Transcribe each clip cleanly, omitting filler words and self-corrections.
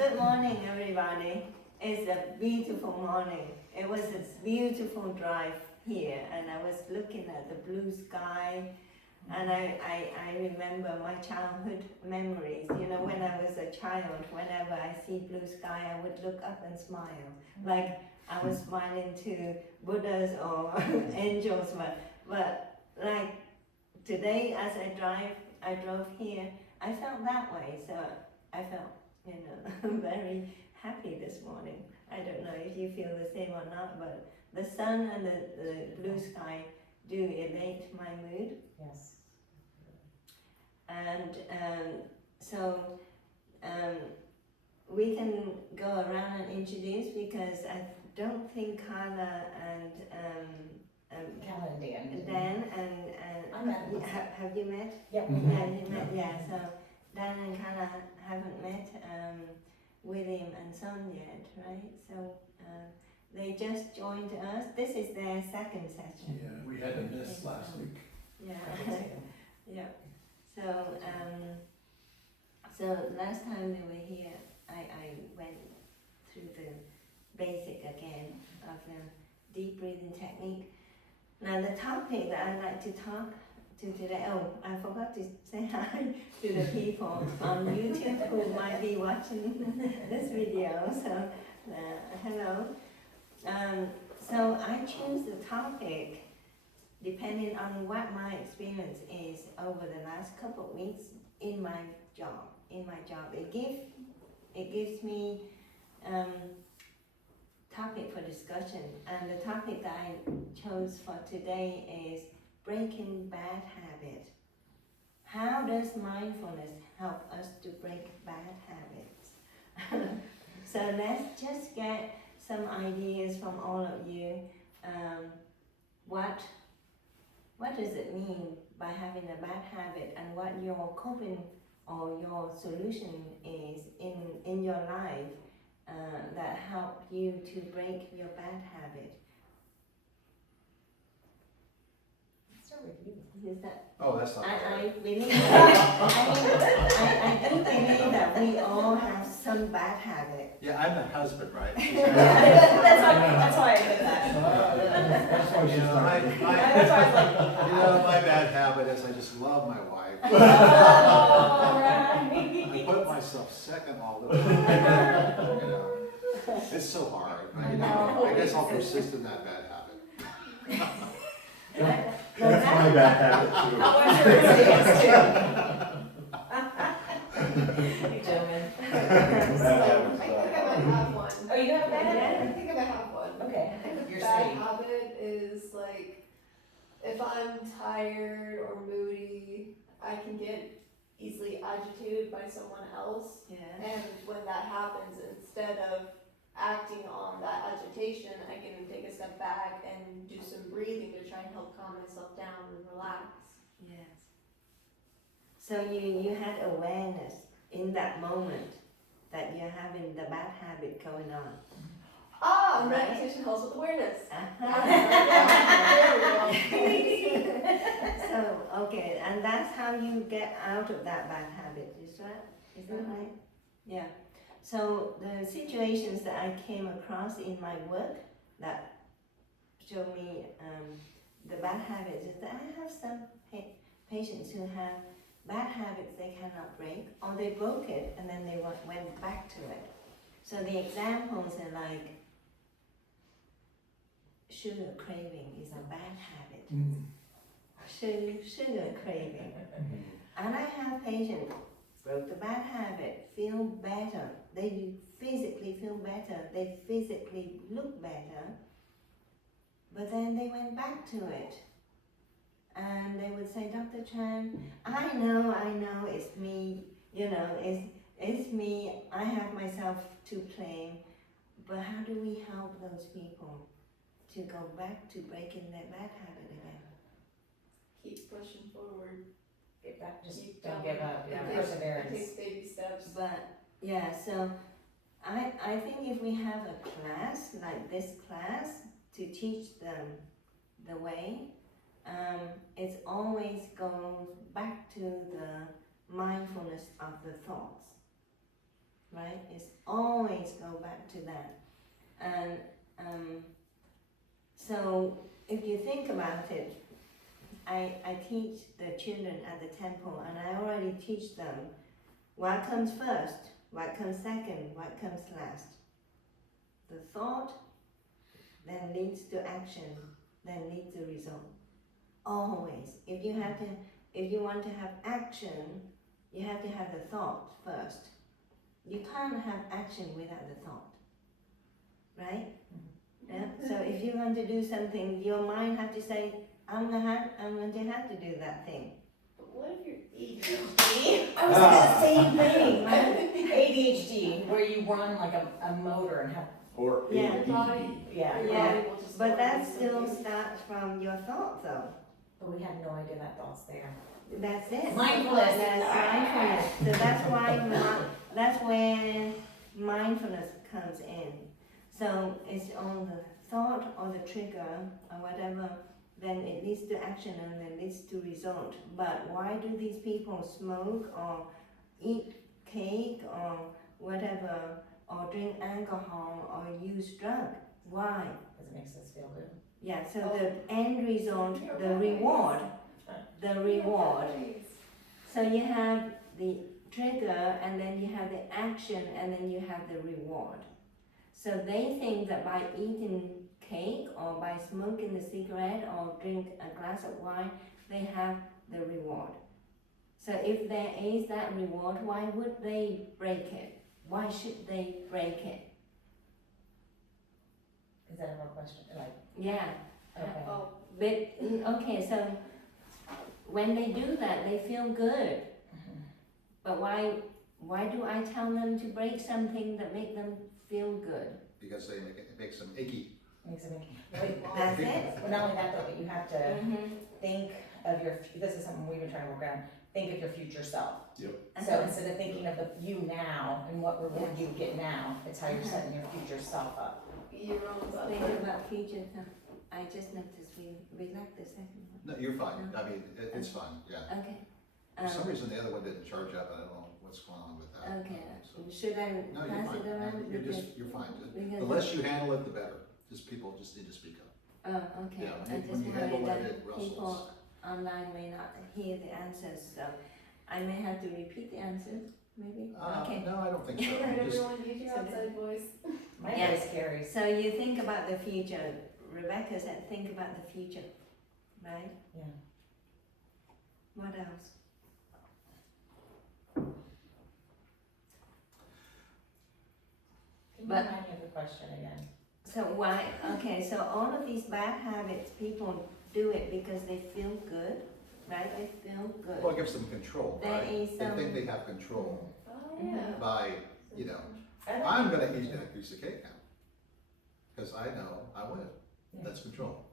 Good morning, everybody. It's a beautiful morning. It was a beautiful drive here, and I was looking at the blue sky, and I remember my childhood memories. You know, when I was a child, whenever I see blue sky, I would look up and smile, like I was smiling to Buddhas or angels, but like today as I drove here, I felt that way, so I felt, you know, very happy this morning. I don't know if you feel the same or not, but the sun and the blue sky do elevate my mood. Yes. And we can go around and introduce, because I don't think Carla and Dan I met him. have you met? Yep. Yeah, you met. Yeah, so Dan and Carla haven't met William and Son yet, right? So they just joined us. This is their second session. Yeah, we had a miss last week. Yeah, yeah. So last time they were here, I went through the basic again of the deep breathing technique. Now the topic that I'd like to talk to today, I forgot to say hi to the people on YouTube who might be watching this video, so hello. So I choose the topic depending on what my experience is over the last couple of weeks in my job. It gives me topic for discussion, and the topic that I chose for today is breaking bad habit. How does mindfulness help us to break bad habits? So let's just get some ideas from all of you. What does it mean by having a bad habit, and what your coping or your solution is in your life that help you to break your bad habit? Start with you. Is that? Oh, that's not I bad. believe I do believe that we all have some bad habit. Yeah, I'm the husband, right? That's why I did that. That's why she's not. That's why I was like, You know, my bad habit is I just love my wife. all right. I put myself second all the time. You know, it's so hard. But, you know, I guess I'll persist in that bad habit. That's my bad habit too. I want your experience too. You gentlemen. I think I might have one. Oh, you have a bad habit? I think I might have one. Okay. I think a You're bad safe. habit is like, if I'm tired or moody, I can get easily agitated by someone else. Yeah. And when that happens, instead of acting on that agitation, I can take a step back and do some breathing to try and help calm myself down and relax. Yes. So you had awareness in that moment that you're having the bad habit going on. Ah, Right. meditation helps with awareness. There we go. So, okay, and that's how you get out of that bad habit, is that right? Yeah. So the situations that I came across in my work that show me the bad habits is that I have some patients who have bad habits they cannot break, or they broke it and then they went back to it. So the examples are like, sugar craving is a bad habit. Sugar craving. And I have patients broke the bad habit, feel better. They physically feel better. They physically look better. But then they went back to it. And they would say, Dr. Chan, I know, it's me. You know, it's me. I have myself to blame. But how do we help those people to go back to breaking their bad habit again? Keep pushing forward. Get back, just Keep don't going. give up. Yeah, It takes perseverance. baby steps. But yeah, so I think if we have a class like this class to teach them the way, it's always goes back to the mindfulness of the thoughts. right? It's always go back to that. And so if you think about it, I teach the children at the temple, and I already teach them what comes first, what comes second, what comes last. The thought then leads to action, then leads to result. Always. If you want to have action, you have to have the thought first. You can't have action without the thought, right? Yeah. So if you want to do something, your mind have to say, I'm going to have to do that thing. But what if you're ADHD? I was gonna say thing, ADHD, where you run like a motor and have, Or Yeah. ADD. yeah. Your Yeah, body will just But go that do still something. starts from your thought, though. But we had no idea that thought's there. That's it. Mindfulness. That's mindfulness. So that's where mindfulness comes in. So it's on the thought or the trigger or whatever, then it leads to action and then leads to result. But why do these people smoke or eat cake or whatever, or drink alcohol or use drug? Why? Because it makes us feel good. Yeah, so the end result, the reward. So you have the trigger, and then you have the action, and then you have the reward. So they think that by eating cake or by smoking the cigarette or drink a glass of wine, they have the reward. So if there is that reward, why would they break it? Why should they break it? Is that a real question? Like, Yeah. okay. Oh, But, okay, so when they do that, they feel good. But why do I tell them to break something that make them feel good? Because it makes them achy. Makes it make, That's it. well, not only that though, but you have to Mm-hmm. think of this is something we've been trying to work on, think of your future self. Yep. So instead of thinking of the you now and what reward you get now, it's how you're setting your future self up. your own stuff. Think about future. I just noticed we like the second one. No, you're fine. I mean, it's fine, yeah. Okay. For some reason, the other one didn't charge up. I don't know what's going on with that. Okay. So- Should I No, you're pass fine. it around? No, you're fine. Because- The less you handle it, the better. People just need to speak up. Oh, okay. Yeah, I when just you handle worry it, that it rustles. people online may not hear the answers, so I may have to repeat the answers, maybe? Okay. No, I don't think so. Alright, Just, everyone, use your outside voice. My Yeah. voice carries. So you think about the future. Rebecca said, think about the future, right? Yeah. What else? Can you But- remind me of the question again? So why, okay, so all of these bad habits, people do it because they feel good, right? They feel good. well, it gives them control, There right? is They some, think they have control Oh, yeah. by, you know, I'm gonna eat that piece of cake now. Cause I know I win. Yeah. That's control.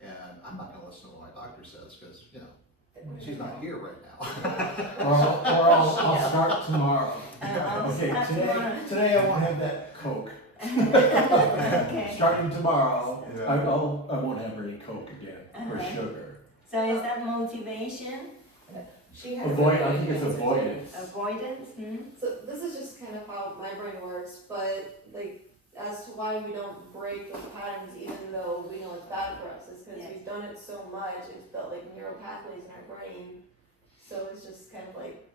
And I'm not gonna listen to what my doctor says, cause, you know, she's not here right now. Or I'll start tomorrow. Okay, start tomorrow. today I won't have that Coke. Okay. Starting tomorrow, Yeah. I won't have any Coke again, or Uh-huh. sugar. So is that motivation, She has. I think it's avoidance. avoidance? So this is just kind of how my brain works, but like as to why we don't break those patterns even though we know it's bad for us is because Yes. we've done it so much, it's built like neural pathways in our brain. So it's just kind of like,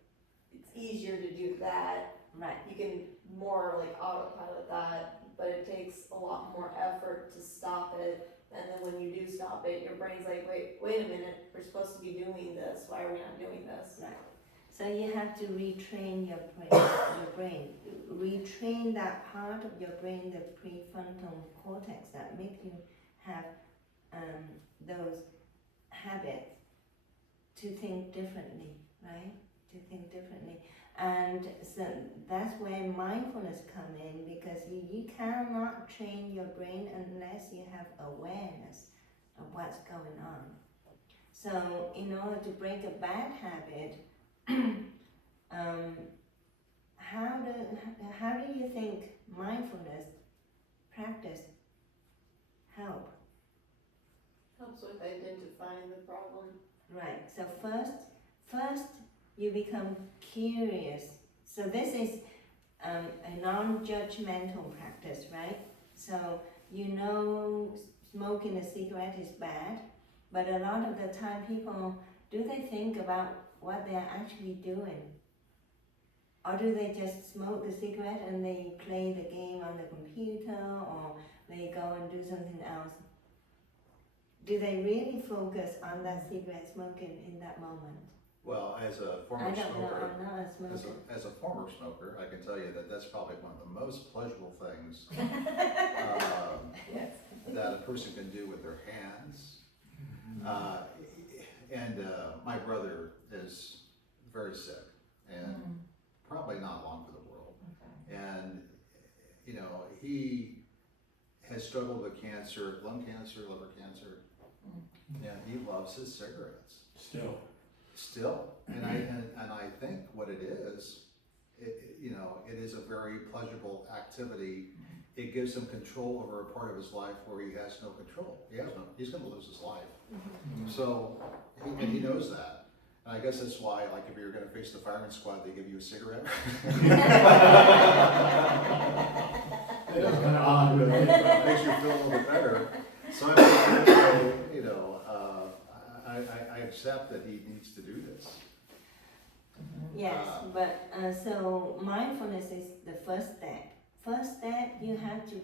it's easier to do that. Right. You can more like autopilot that, but it takes a lot more effort to stop it. And then when you do stop it, your brain's like, wait a minute, we're supposed to be doing this, why are we not doing this? Right. So you have to retrain your brain, retrain that part of your brain, the prefrontal cortex that makes you have those habits to think differently, right? To think differently. And so that's where mindfulness come in, because you cannot train your brain unless you have awareness of what's going on. So in order to break a bad habit, how do you think mindfulness practice help? Helps with identifying the problem. Right. So first you become curious. So this is a non-judgmental practice, right? So you know smoking a cigarette is bad, but a lot of the time people, do they think about what they're actually doing? Or do they just smoke the cigarette and they play the game on the computer, or they go and do something else? Do they really focus on that cigarette smoking in that moment? Well, as a I former don't know, smoker, I'm not a smoker. as a former smoker, I can tell you that that's probably one of the most pleasurable things Yes. that a person can do with their hands. My brother is very sick and probably not long for the world. Okay. And, you know, he has struggled with cancer, lung cancer, liver cancer, and he loves his cigarettes. Still, and I think what it is, you know, it is a very pleasurable activity. It gives him control over a part of his life where he has no control. He's going to lose his life. So, and he knows that. And I guess that's why, like, if you're going to face the firing squad, they give you a cigarette. That's kind of odd, really. It makes you feel a little bit better. So I, you know, I accept that he needs to do this. Yes, but so mindfulness is the first step. First step, you have to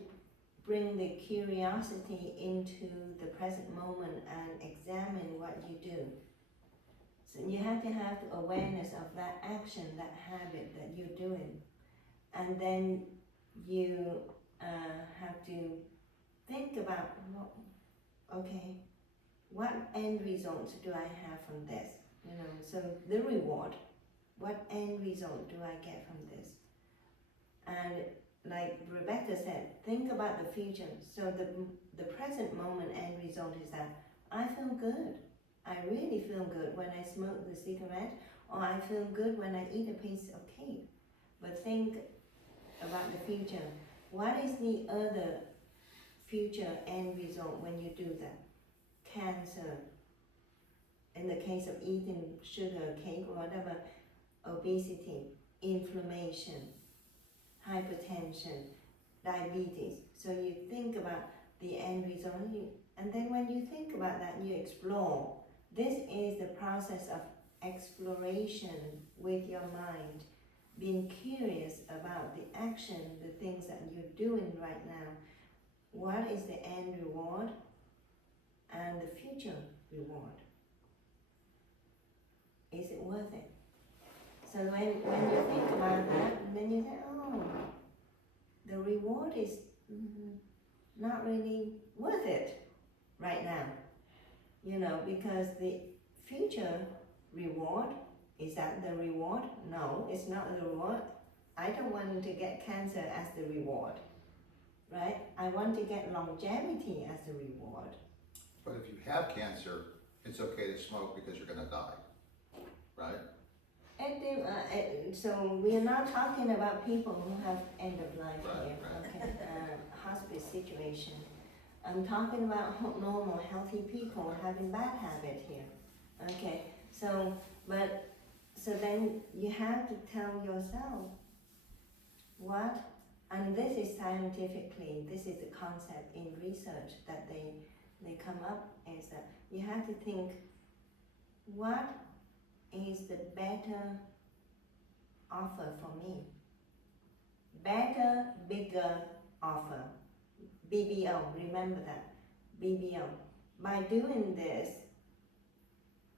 bring the curiosity into the present moment and examine what you do. So you have to have the awareness of that action, that habit that you're doing. And then you have to think about, okay, what end result do I have from this? You know, so the reward, what end result do I get from this? And like Rebecca said, think about the future. So the present moment end result is that I feel good. I really feel good when I smoke the cigarette, or I feel good when I eat a piece of cake. But think about the future. What is the other future end result when you do that? Cancer, in the case of eating sugar, cake, or whatever, obesity, inflammation, hypertension, diabetes. So you think about the end result, and then when you think about that, you explore. This is the process of exploration with your mind, being curious about the action, the things that you're doing right now. What is the end reward and the future reward? Is it worth it? So when you think about that, and then you say, oh, the reward is not really worth it right now. You know, because the future reward, is that the reward? No, it's not the reward. I don't want to get cancer as the reward, right? I want to get longevity as the reward. But if you have cancer, it's okay to smoke because you're going to die, right? So we are not talking about people who have end of life here, Right. okay? Hospice situation. I'm talking about normal, healthy people having bad habit here, okay? So then you have to tell yourself what, and this is scientifically, this is the concept in research that they come up, is that you have to think, what is the better offer for me? Better, bigger offer. BBO, remember that. BBO. By doing this,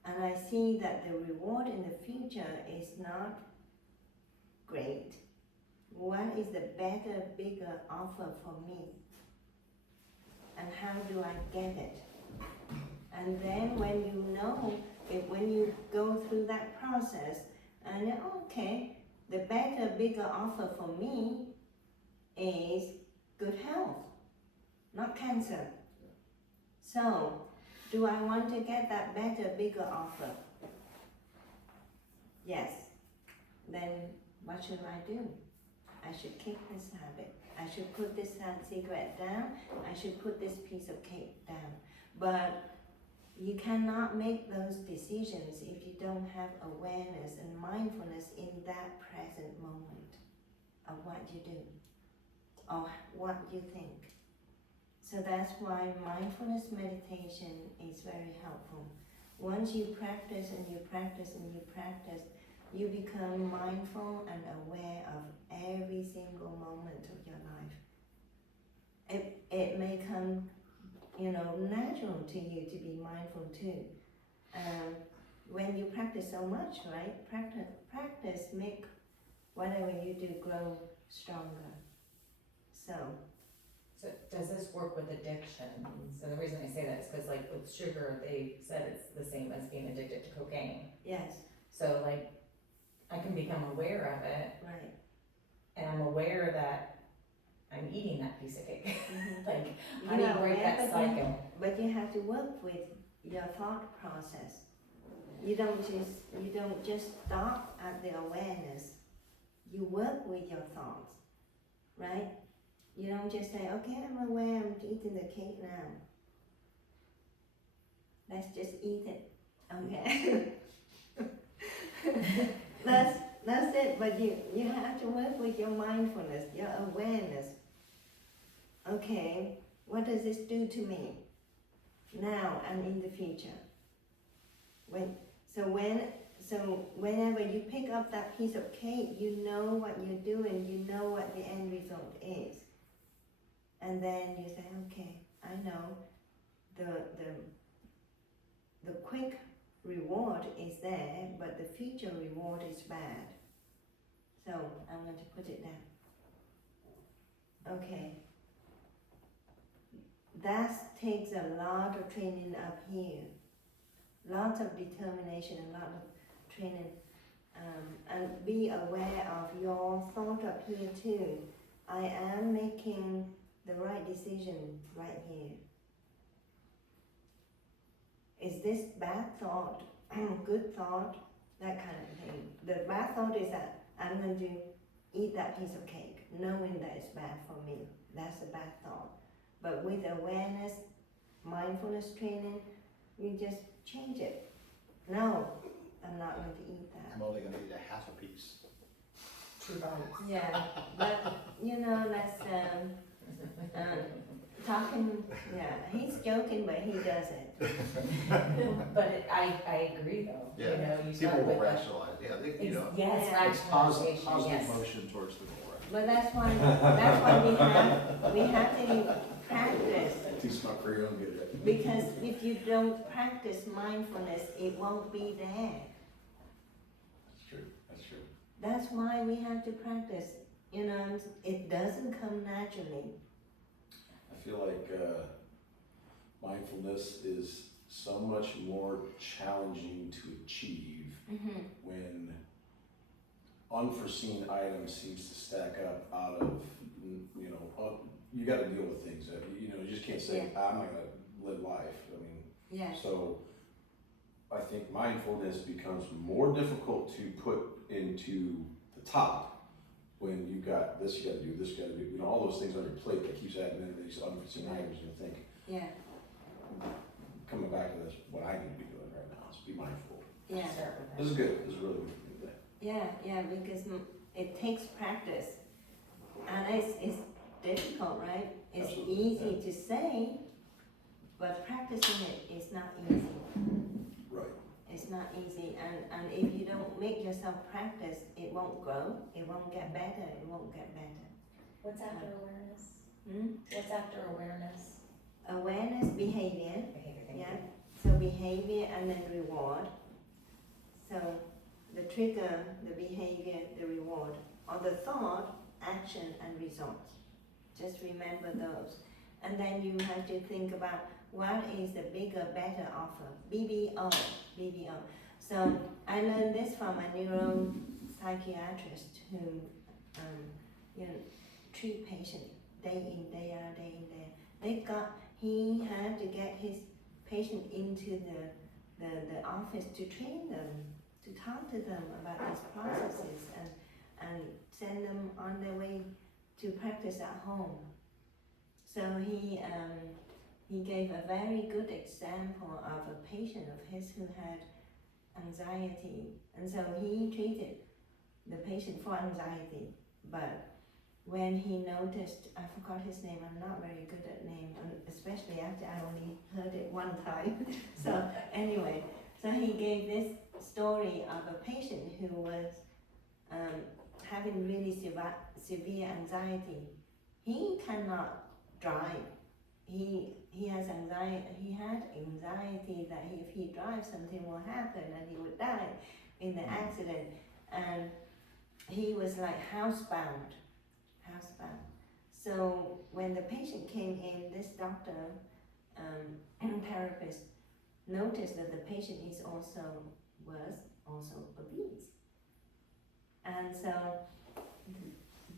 and I see that the reward in the future is not great, what is the better, bigger offer for me? And how do I get it? And then when you know, when you go through that process, and okay, the better, bigger offer for me is good health, not cancer. So, do I want to get that better, bigger offer? Yes. Then what should I do? I should kick this habit. I should put this cigarette down. I should put this piece of cake down. But you cannot make those decisions if you don't have awareness and mindfulness in that present moment of what you do or what you think. So that's why mindfulness meditation is very helpful. Once you practice and you practice and you practice, you become mindful and aware of every single moment of your life. It may come, natural to you to be mindful too. When you practice so much, right? Practice make whatever you do grow stronger. So does this work with addiction? So the reason I say that is because like with sugar, they said it's the same as being addicted to cocaine. yes, So like, I can become aware of it, right. and I'm aware that I'm eating that piece of cake. Mhm. Like, how do you break that cycle? But you have to work with your thought process. You don't just stop at the awareness. You work with your thoughts, right? You don't just say, okay, I'm aware, I'm eating the cake now. Let's just eat it, okay? That's it, but you have to work with your mindfulness, your awareness. Okay, what does this do to me now and in the future? Whenever you pick up that piece of cake, you know what you're doing, you know what the end result is. And then you say, okay, I know the quick reward is there, but the future reward is bad. So I'm going to put it down. Okay. That takes a lot of training up here. Lots of determination, a lot of training. And be aware of your thought up here too. I am making the right decision right here. Is this bad thought, good thought, that kind of thing. The bad thought is that I'm going to eat that piece of cake, knowing that it's bad for me. That's a bad thought. But with awareness, mindfulness training, you just change it. No, I'm not going to eat that. I'm only gonna eat a half a piece. 2 bites. Yeah, but that's talking. Yeah, he's joking, but he does it. But I agree though. Yeah. You know, you People start will with rationalize, yeah, they, yes, Yeah. it's rationalization, positive yes. motion towards the goal, right? But that's why we have to practice. Too smart for your own good. Because if you don't practice mindfulness, it won't be there. That's true, that's true. That's why we have to practice. It doesn't come naturally. I feel like mindfulness is so much more challenging to achieve Mm-hmm. when unforeseen items seems to stack up out of, you gotta deal with things that, you just can't say, I'm not gonna live life. I mean, Yes. so I think mindfulness becomes more difficult to put into the top when you've got this, you gotta do this, you gotta do, all those things on your plate that keeps adding in these unforeseen items, and you think, Yeah. coming back to this, what I need to be doing right now is be mindful. Yeah. Start with that. This is good, this is really good for me today. Yeah. Because it takes practice, and it's difficult, right? It's Absolutely, easy to say, but practicing it is not easy. Right. It's not easy, and if you don't make yourself practice, it won't grow, it won't get better, it won't get better. What's after awareness? Hmm? What's after awareness? Awareness, behavior, Behavior, thank yeah. you. So behavior and then reward. So the trigger, the behavior, the reward, or the thought, action and results. Just remember those. And then you have to think about what is the bigger, better offer. BBO. So I learned this from a neuropsychiatrist who treat patients day in, day out, day in, day out. He had to get his patient into the office to train them, to talk to them about these processes and send them on their way to practice at home. So he gave a very good example of a patient of his who had anxiety, and so he treated the patient for anxiety, but when he noticed, I forgot his name, I'm not very good at name, especially after I only heard it one time. So anyway, so he gave this story of a patient who was having really severe anxiety. He cannot drive. He has anxiety. He had anxiety that if he drives, something will happen and he would die in the accident. And he was like housebound. So when the patient came in, this doctor, therapist, noticed that the patient was also obese. And so,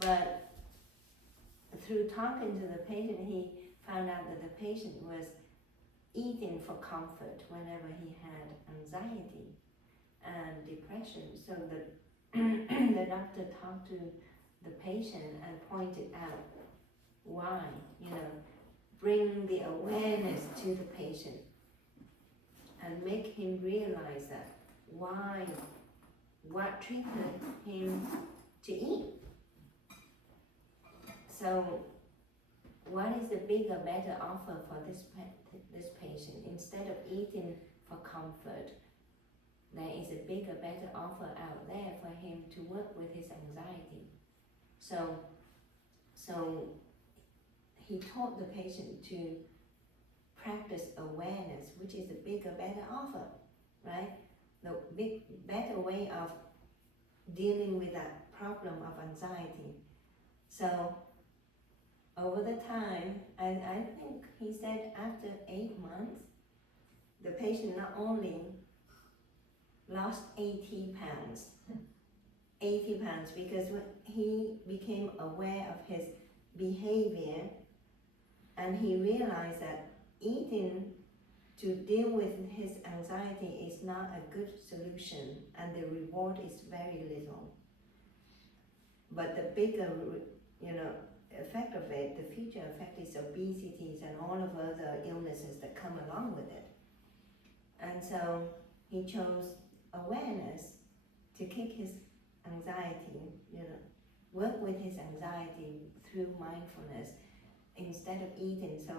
but through talking to the patient, he found out that the patient was eating for comfort whenever he had anxiety and depression. So the doctor talked to the patient and pointed out why, bring the awareness to the patient and make him realize that what triggered him to eat. So what is the bigger, better offer for this patient? Instead of eating for comfort, there is a bigger, better offer out there for him to work with his anxiety. So he taught the patient to practice awareness, which is a bigger, better offer, right? The better way of dealing with that problem of anxiety. So over the time, I think he said after 8 months, the patient not only lost 80 pounds, because when he became aware of his behavior and he realized that eating to deal with his anxiety is not a good solution and the reward is very little. But the bigger, effect of it, the future effect is obesities and all of other illnesses that come along with it. And so he chose awareness to kick his anxiety, work with his anxiety through mindfulness instead of eating. So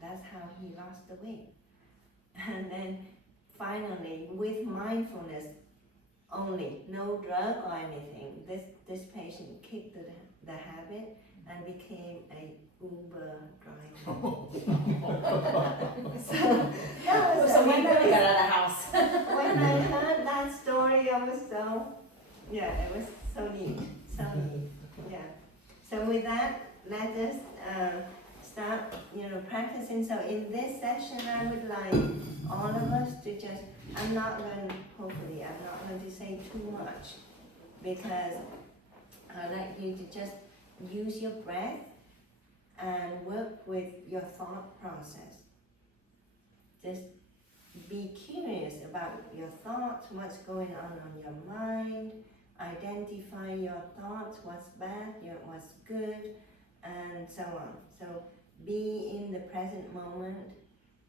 that's how he lost the weight. And then finally, with mindfulness only, no drug or anything, this patient kicked the habit and became a Uber driver. So we really got out of the house. When I heard that story, I was it was so neat, yeah. So with that, let us start, practicing. So in this session, I would like all of us to just, I'm not going to say too much, because I'd like you to just use your breath and work with your thought process. Just be curious about your thoughts, what's going on your mind, identify your thoughts, what's bad, what's good, and so on. So be in the present moment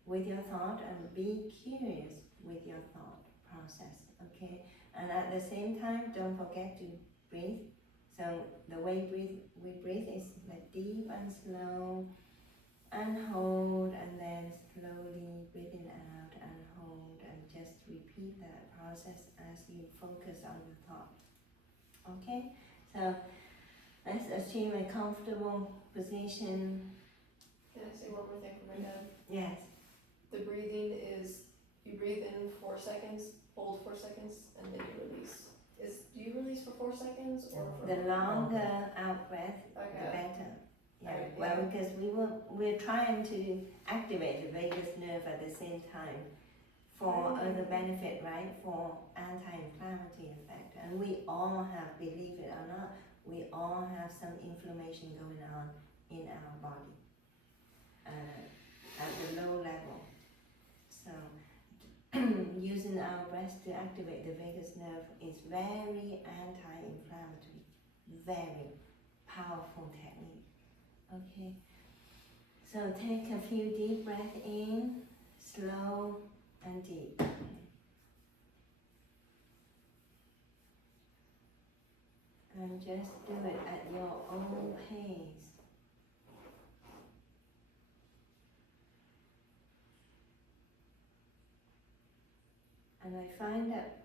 with your thought and be curious with your thought process, okay? And at the same time, don't forget to breathe. So the way we breathe is like deep and slow, and hold, and then slowly breathing out and hold, and just repeat that process as you focus on your thought. Okay, so let's assume a comfortable position. Can I say one more thing from my dad? Yes. The breathing is, you breathe in 4 seconds, hold 4 seconds, and then you release. Do you release for 4 seconds or for? The longer out breath, the Okay. better. Yeah. Alright, Well, yeah. because we're trying to activate the vagus nerve at the same time for other benefit, right? For anti-inflammatory effect. And we all have, believe it or not, we all have some inflammation going on in our body at the low level. So using our breath to activate the vagus nerve is very anti-inflammatory, very powerful technique. Okay, so take a few deep breaths in, slow and deep. And just do it at your own pace. And I find that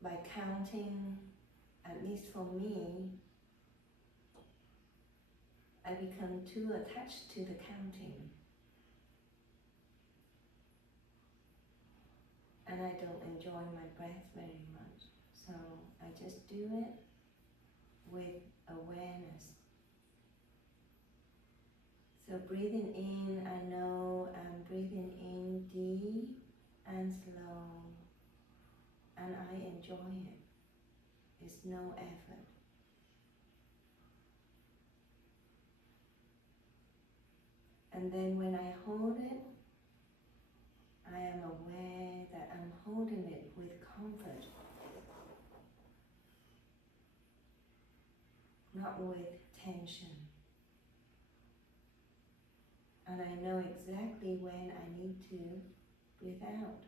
by counting, at least for me, I become too attached to the counting. And I don't enjoy my breath very much. So I just do it with awareness. So breathing in, I know I'm breathing in deep and slow, and I enjoy it. It's no effort. And then when I hold it, I am aware that I'm holding it with comfort, not with tension. And I know exactly when I need to breathe out.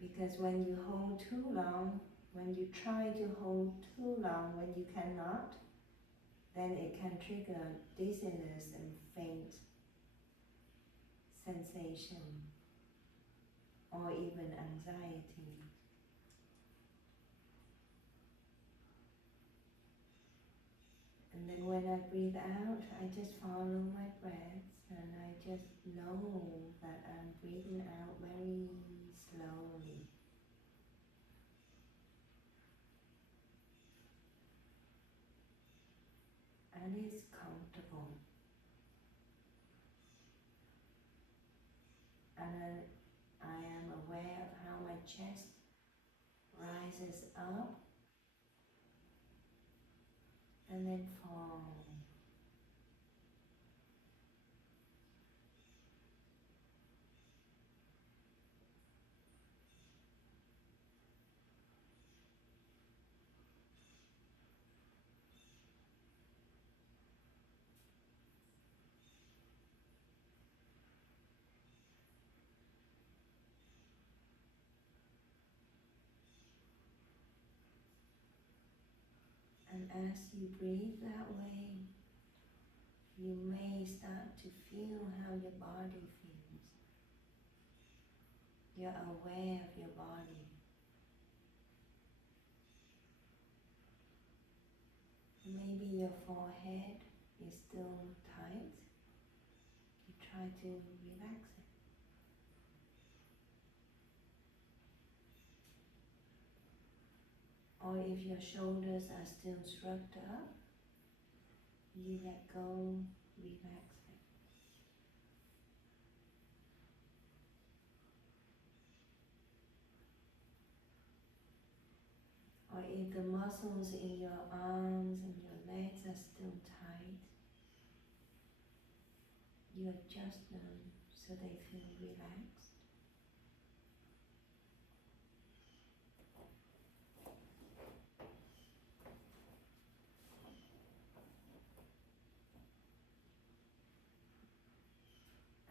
Because when you hold too long, when you try to hold too long, when you cannot, then it can trigger dizziness and faint sensation, or even anxiety. And then when I breathe out, I just follow my breath and I just know that I'm breathing out very slowly. And it's comfortable. And I am aware of how my chest rises up and then falls. And as you breathe that way, you may start to feel how your body feels. You're aware of your body. Maybe your forehead is still tight. You try to relax it. Or if your shoulders are still shrugged up, you let go, relax it. Or if the muscles in your arms and your legs are still tight, you adjust them so they feel relaxed.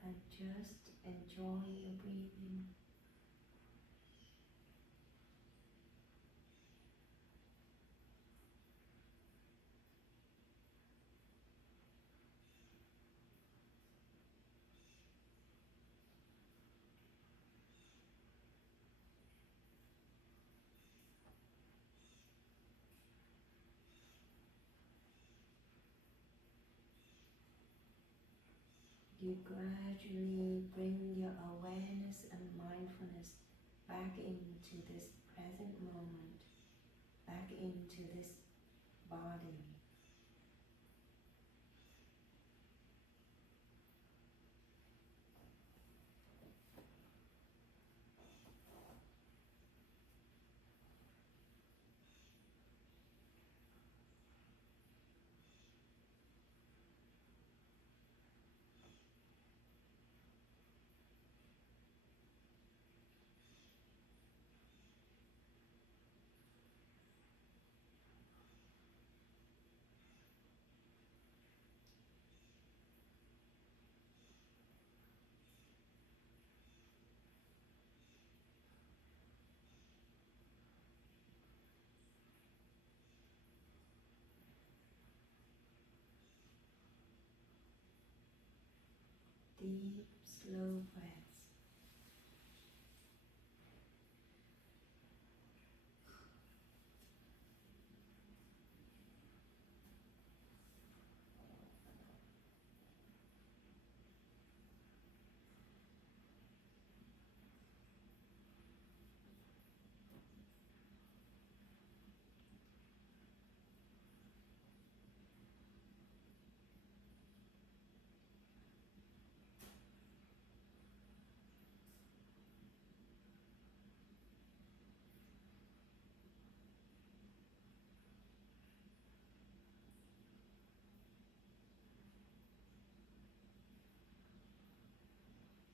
And just enjoy your breathing. You gradually bring your awareness and mindfulness back into this present moment, back into this body. deep, slow breaths.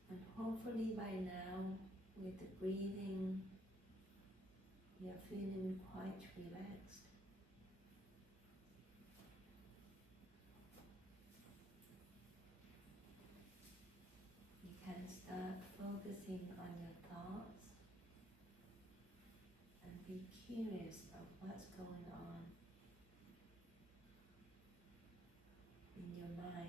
And hopefully by now, with the breathing, we are feeling quite relaxed. You can start focusing on your thoughts and be curious of what's going on in your mind.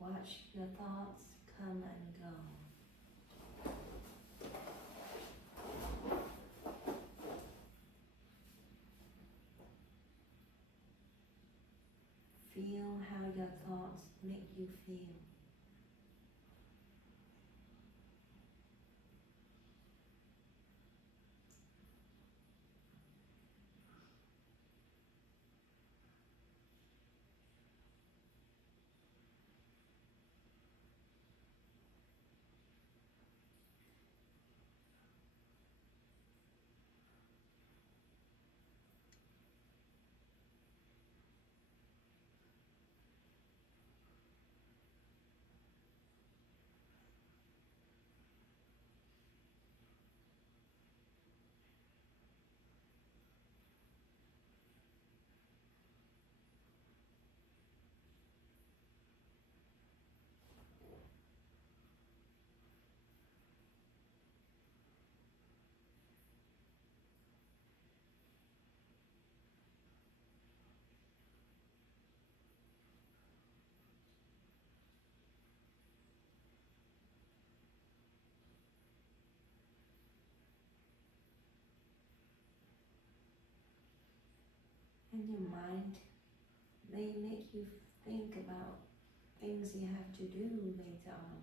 Watch your thoughts come and go. Feel how your thoughts make you feel. And your mind may make you think about things you have to do later on.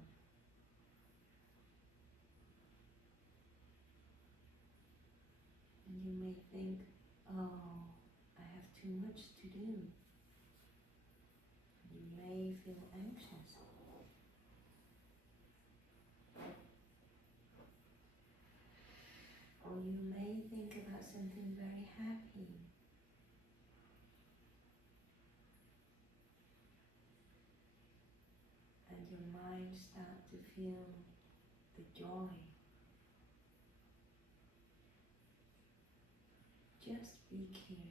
And you may think, oh, I have too much to do. You may feel anxious. Or you may think about something very happy. And your mind starts to feel the joy. Just be curious.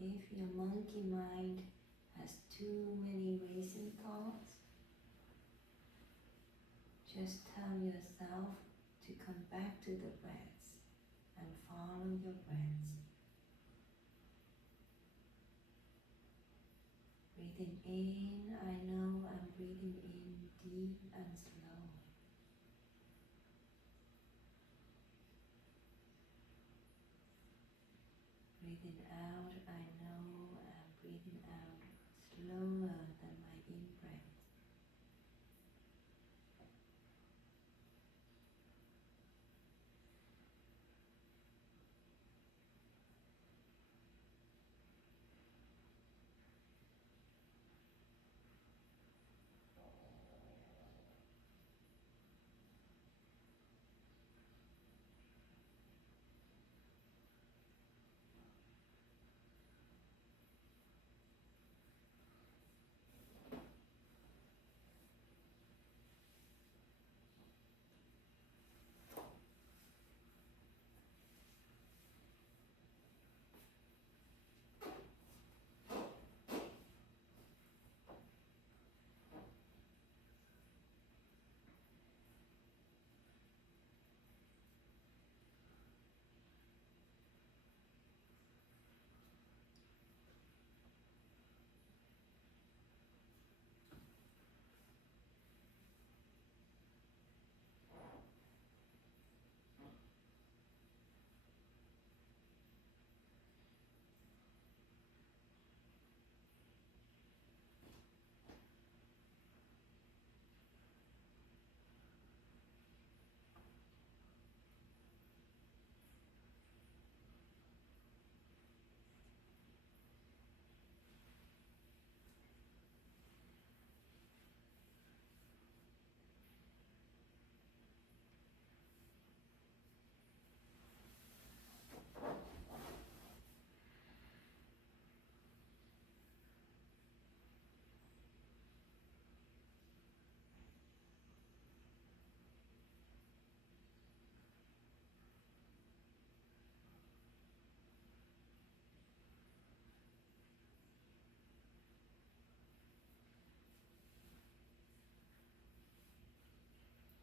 if your monkey mind has too many racing thoughts, just tell yourself to come back to the breaths and follow your breaths. Breathing in, I know I'm breathing in deep and slow. Breathing out, I know I'm breathing out slower than my in-breath.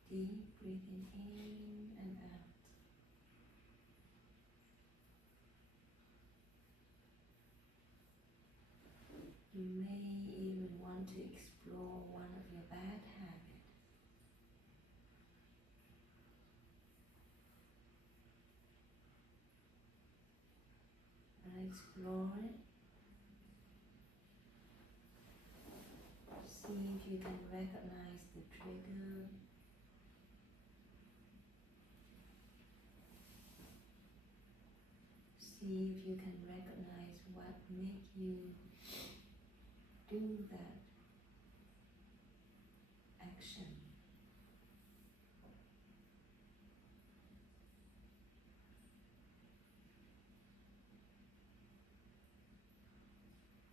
Deep breathing in and out. You may even want to explore one of your bad habits. And explore it. See if you can recognize the trigger. See if you can recognize what makes you do that action.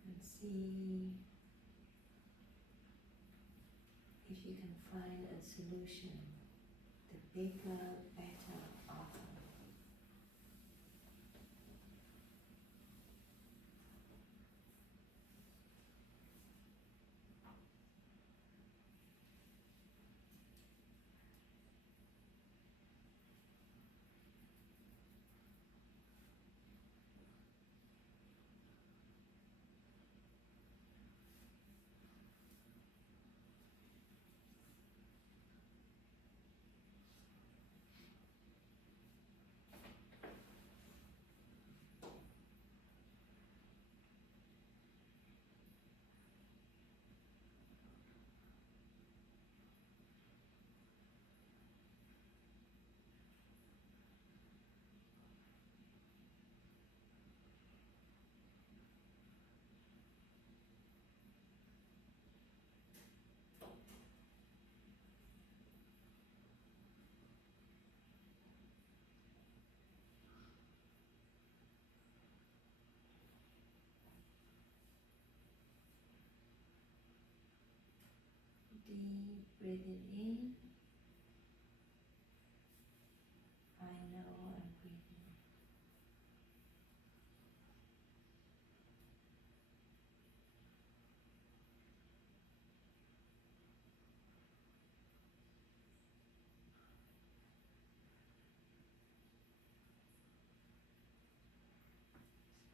And see if you can find a solution, the bigger, better offer. Deep breathing in. I know I'm breathing.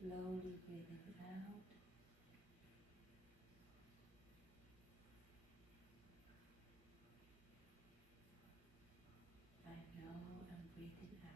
Slowly breathing out. I know I'm breathing out.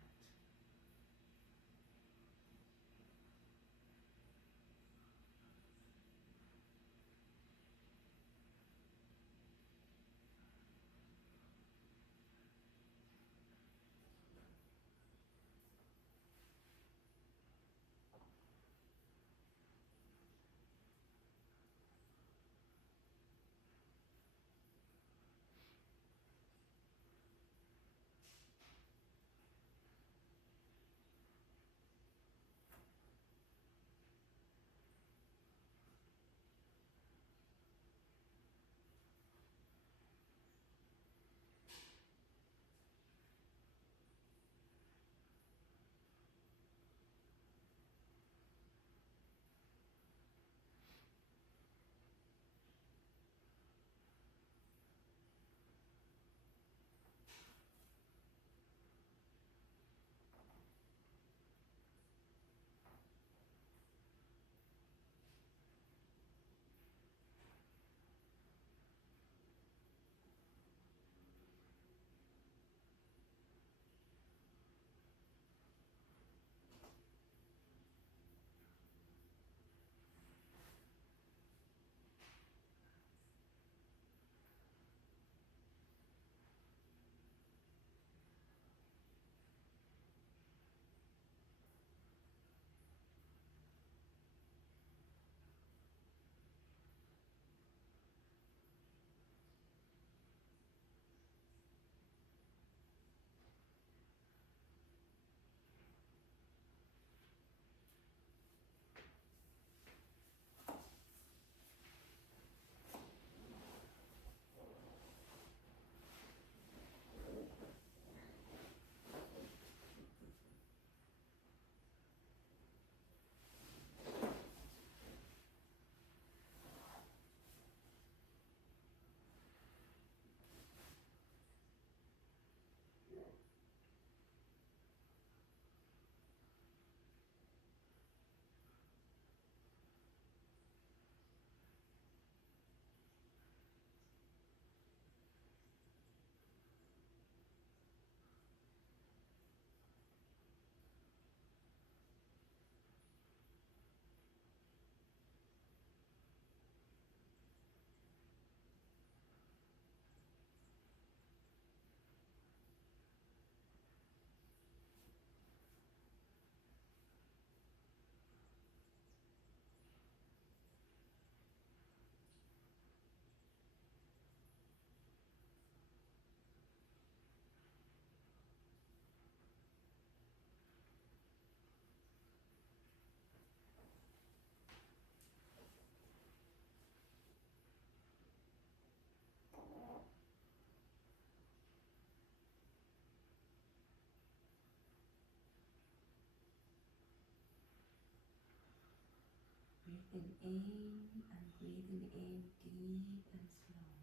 Breathing in and breathing in deep and slow.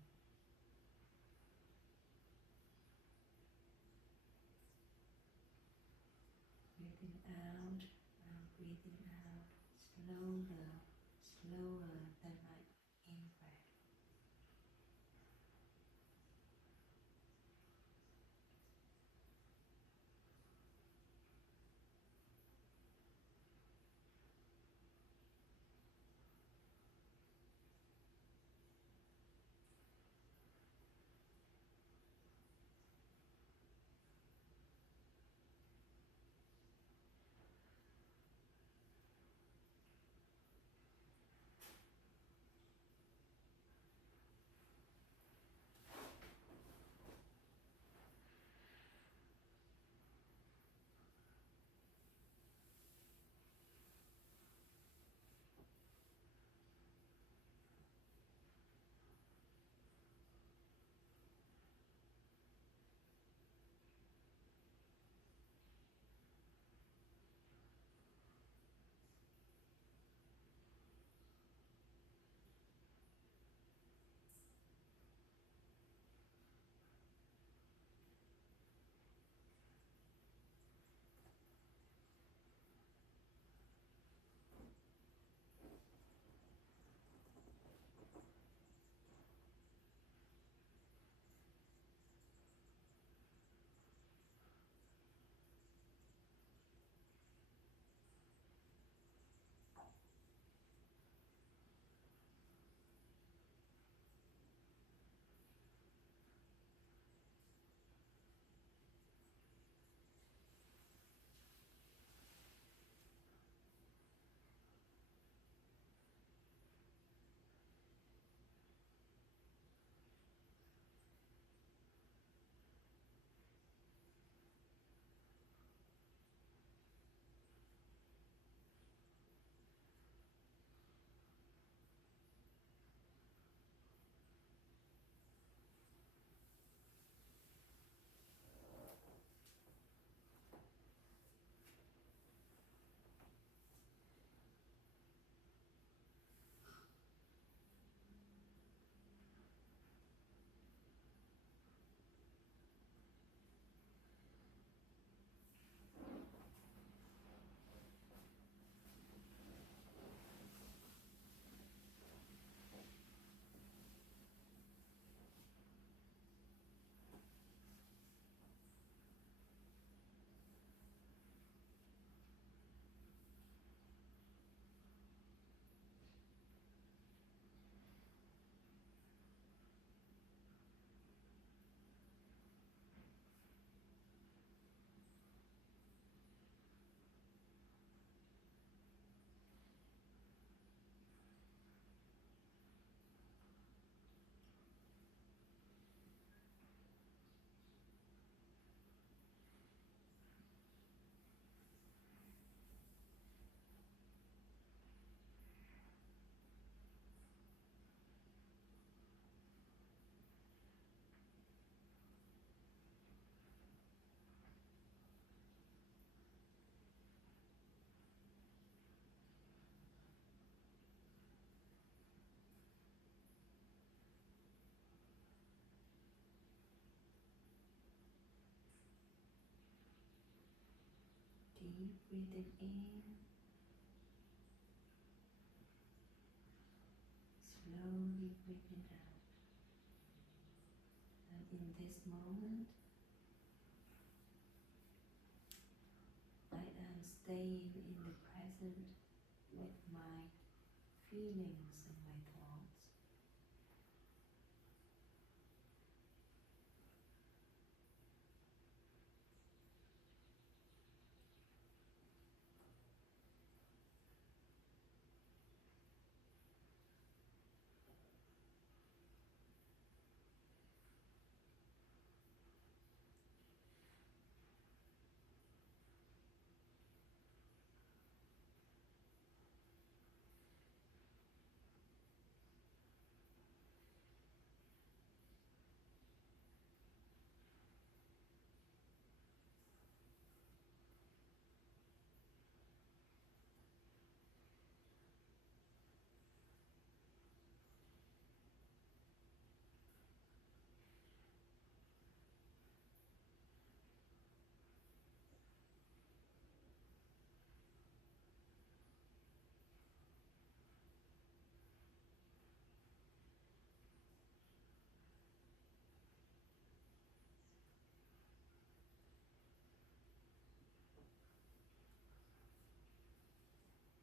Breathing out and breathing out slower, slower than my in-breath. Deep breathing in, slowly breathing out. And in this moment, I am staying in the present with my feelings and my thoughts.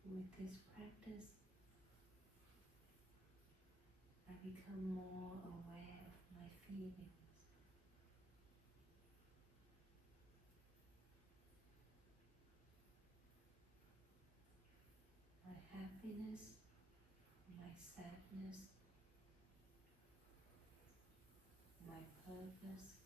With this practice, I become more aware of my feelings. My happiness, my sadness, my purpose.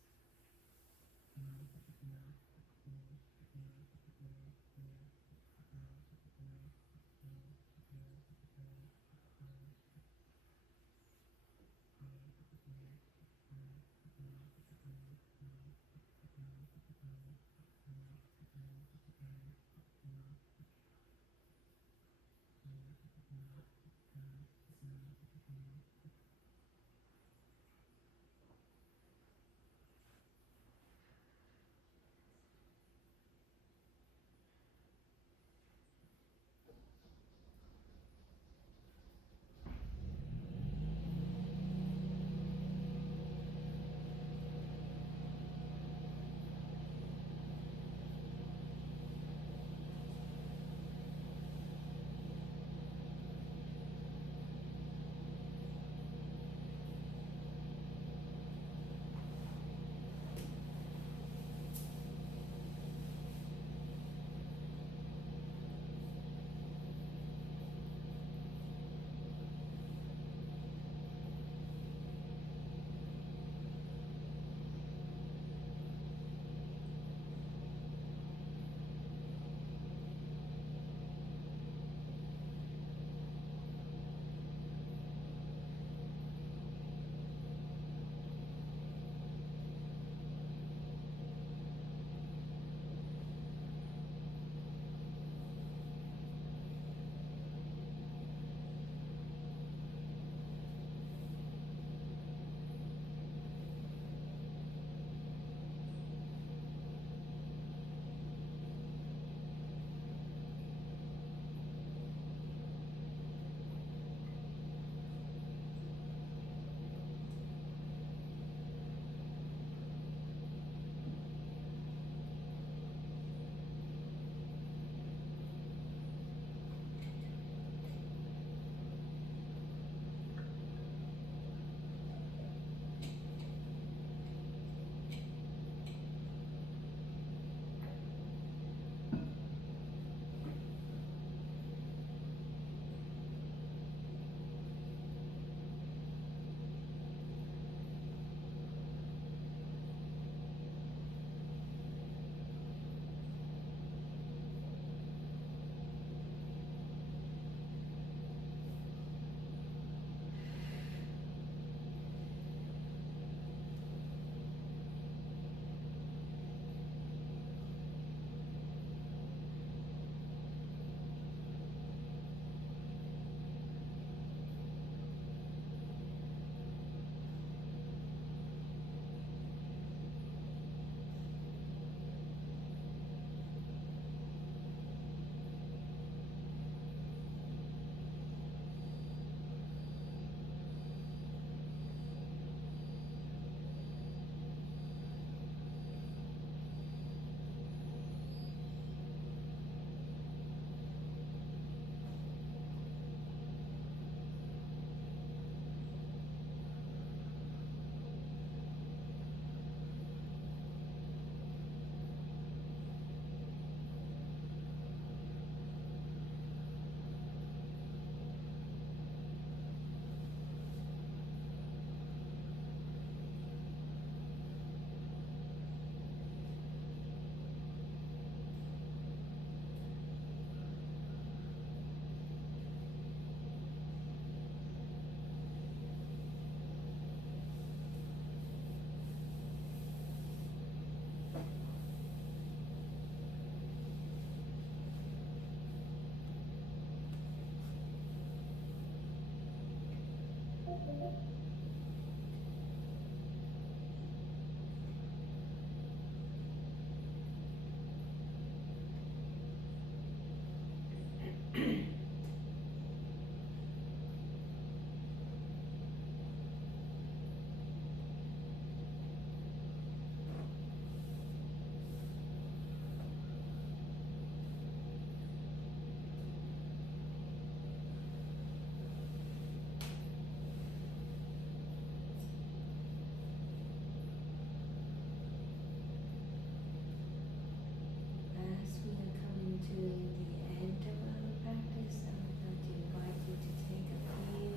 As we are coming to the end of our practice, I would like to invite you to take a few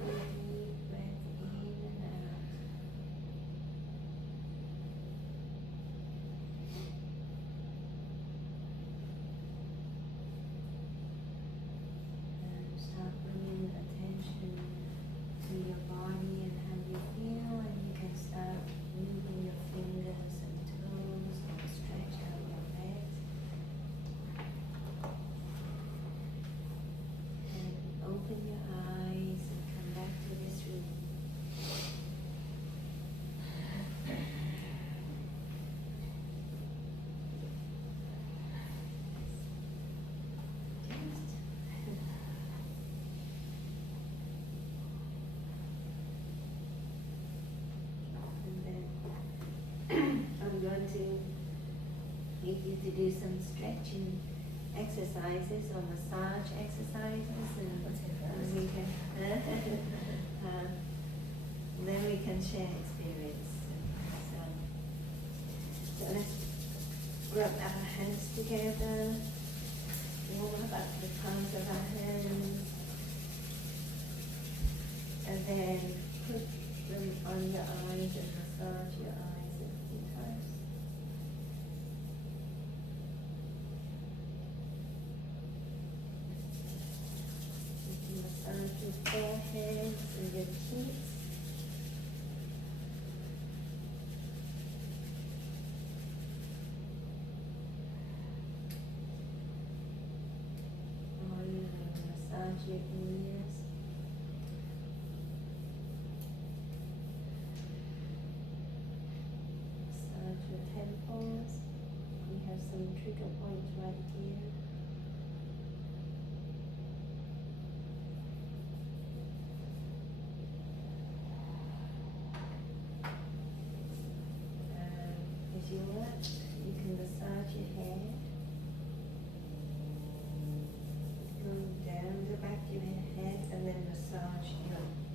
deep breaths in and out. And start bringing attention to your body and how you feel, and you can start moving your fingers and toes and stretch out your legs. And open your eyes and come back to this room. And then I'm going to need you to do some stretching exercises or massage exercises, and we can then we can share experience. So let's rub our hands together, warm up the palms of our hands, and then put them on your eyes and massage your eyes a few times. You can massage your forehead and your cheeks. Or you can massage your ears. Massage your temples. We have some trigger points right here. As you want, you can massage your head. Go down the back of your head and then massage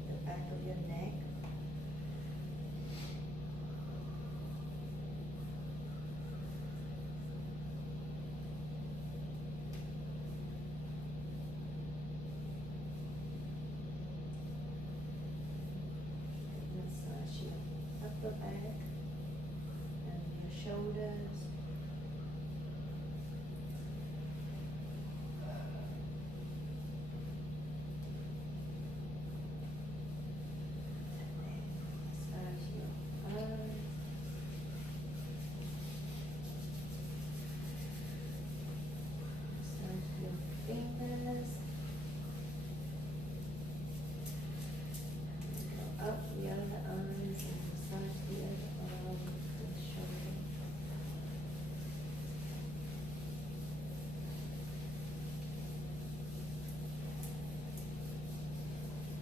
the back of your neck. Massage your upper back and your shoulders. Massage your arms. Massage your fingers. Go up the other arms and massage the other arm and shoulder.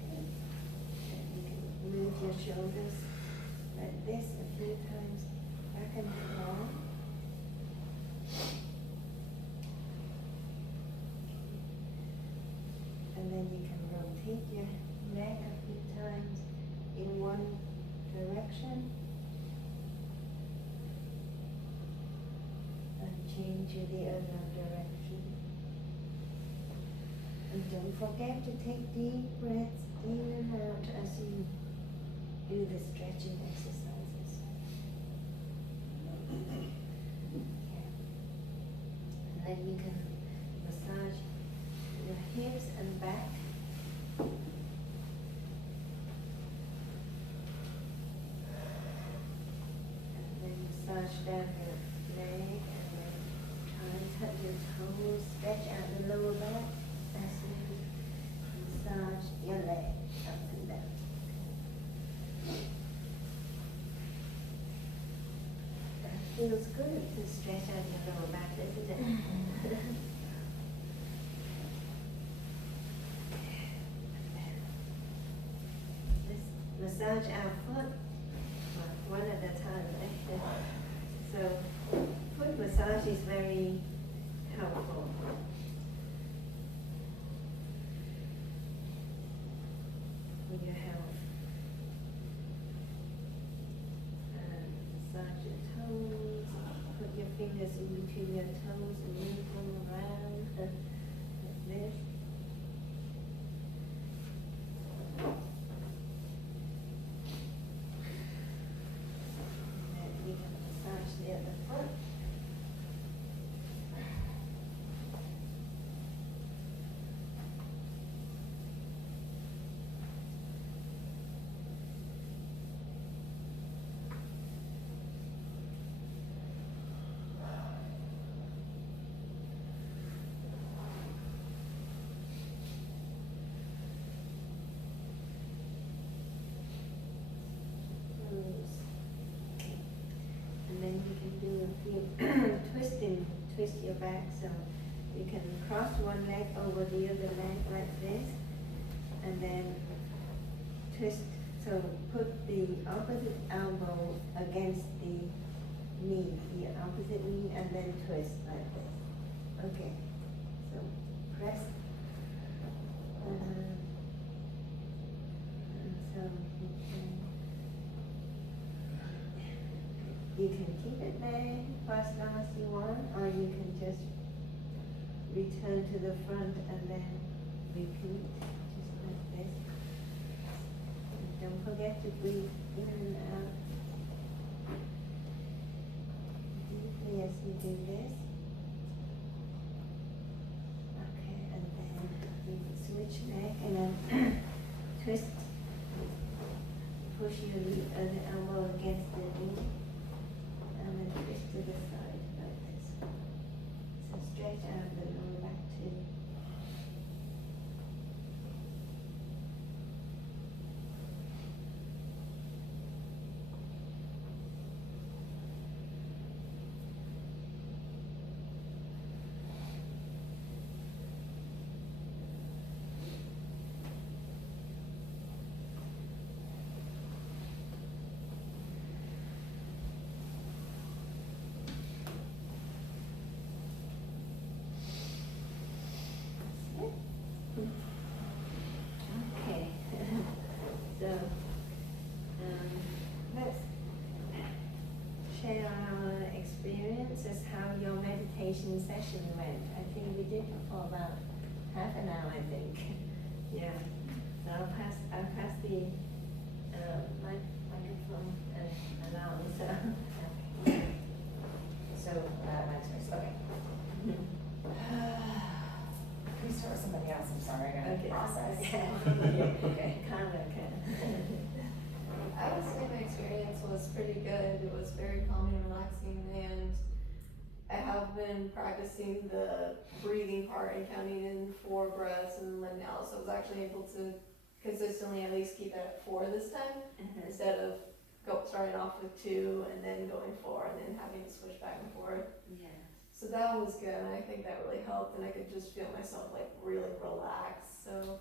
Good. And you can move your shoulders like this a few times, back and forth. And then you can rotate your neck a few times in one direction and change to the other direction. And don't forget to take deep breaths in and out as you do the stretching exercises. Okay. And then you can massage your hips and back. And then massage down your leg and then try and touch your toes, stretch out the lower back as you massage your leg up and down. to stretch out your lower back, isn't it? Let's massage our foot, one at a time, right? So, foot massage is very helpful. For your health. Massage your toes, put your fingers in between your toes and move them around like this. And then we can massage the other foot. And then you can do a few twist your back, so you can cross one leg over the other leg like this, and then twist, so put the opposite elbow against the knee, the opposite knee, and then twist like this. Okay, so press, and so you can keep it there for as long as you want, or you can just return to the front and then repeat, just like this. And don't forget to breathe in and out deeply as you do this. Okay, and then you switch leg and then twist, push your other elbow against the knee. And then twist to the side like this. So stretch out the lower back too. Okay, so let's share our experiences, how your meditation session went. I think we did for about half an hour, I think. Yeah, so I'll pass the microphone along, so. So, my turn, okay. Can we start with somebody else? I'm sorry, I gotta Okay. process. Okay, Carla can. I would say my experience was pretty good. It was very calming and relaxing, and I have been practicing the breathing part and counting in 4 breaths and letting out. So I was actually able to consistently at least keep it at 4 this time, instead of starting off with 2 and then going 4 and then having to switch back and forth. Yeah. So that was good, and I think that really helped, and I could just feel myself like really relaxed. So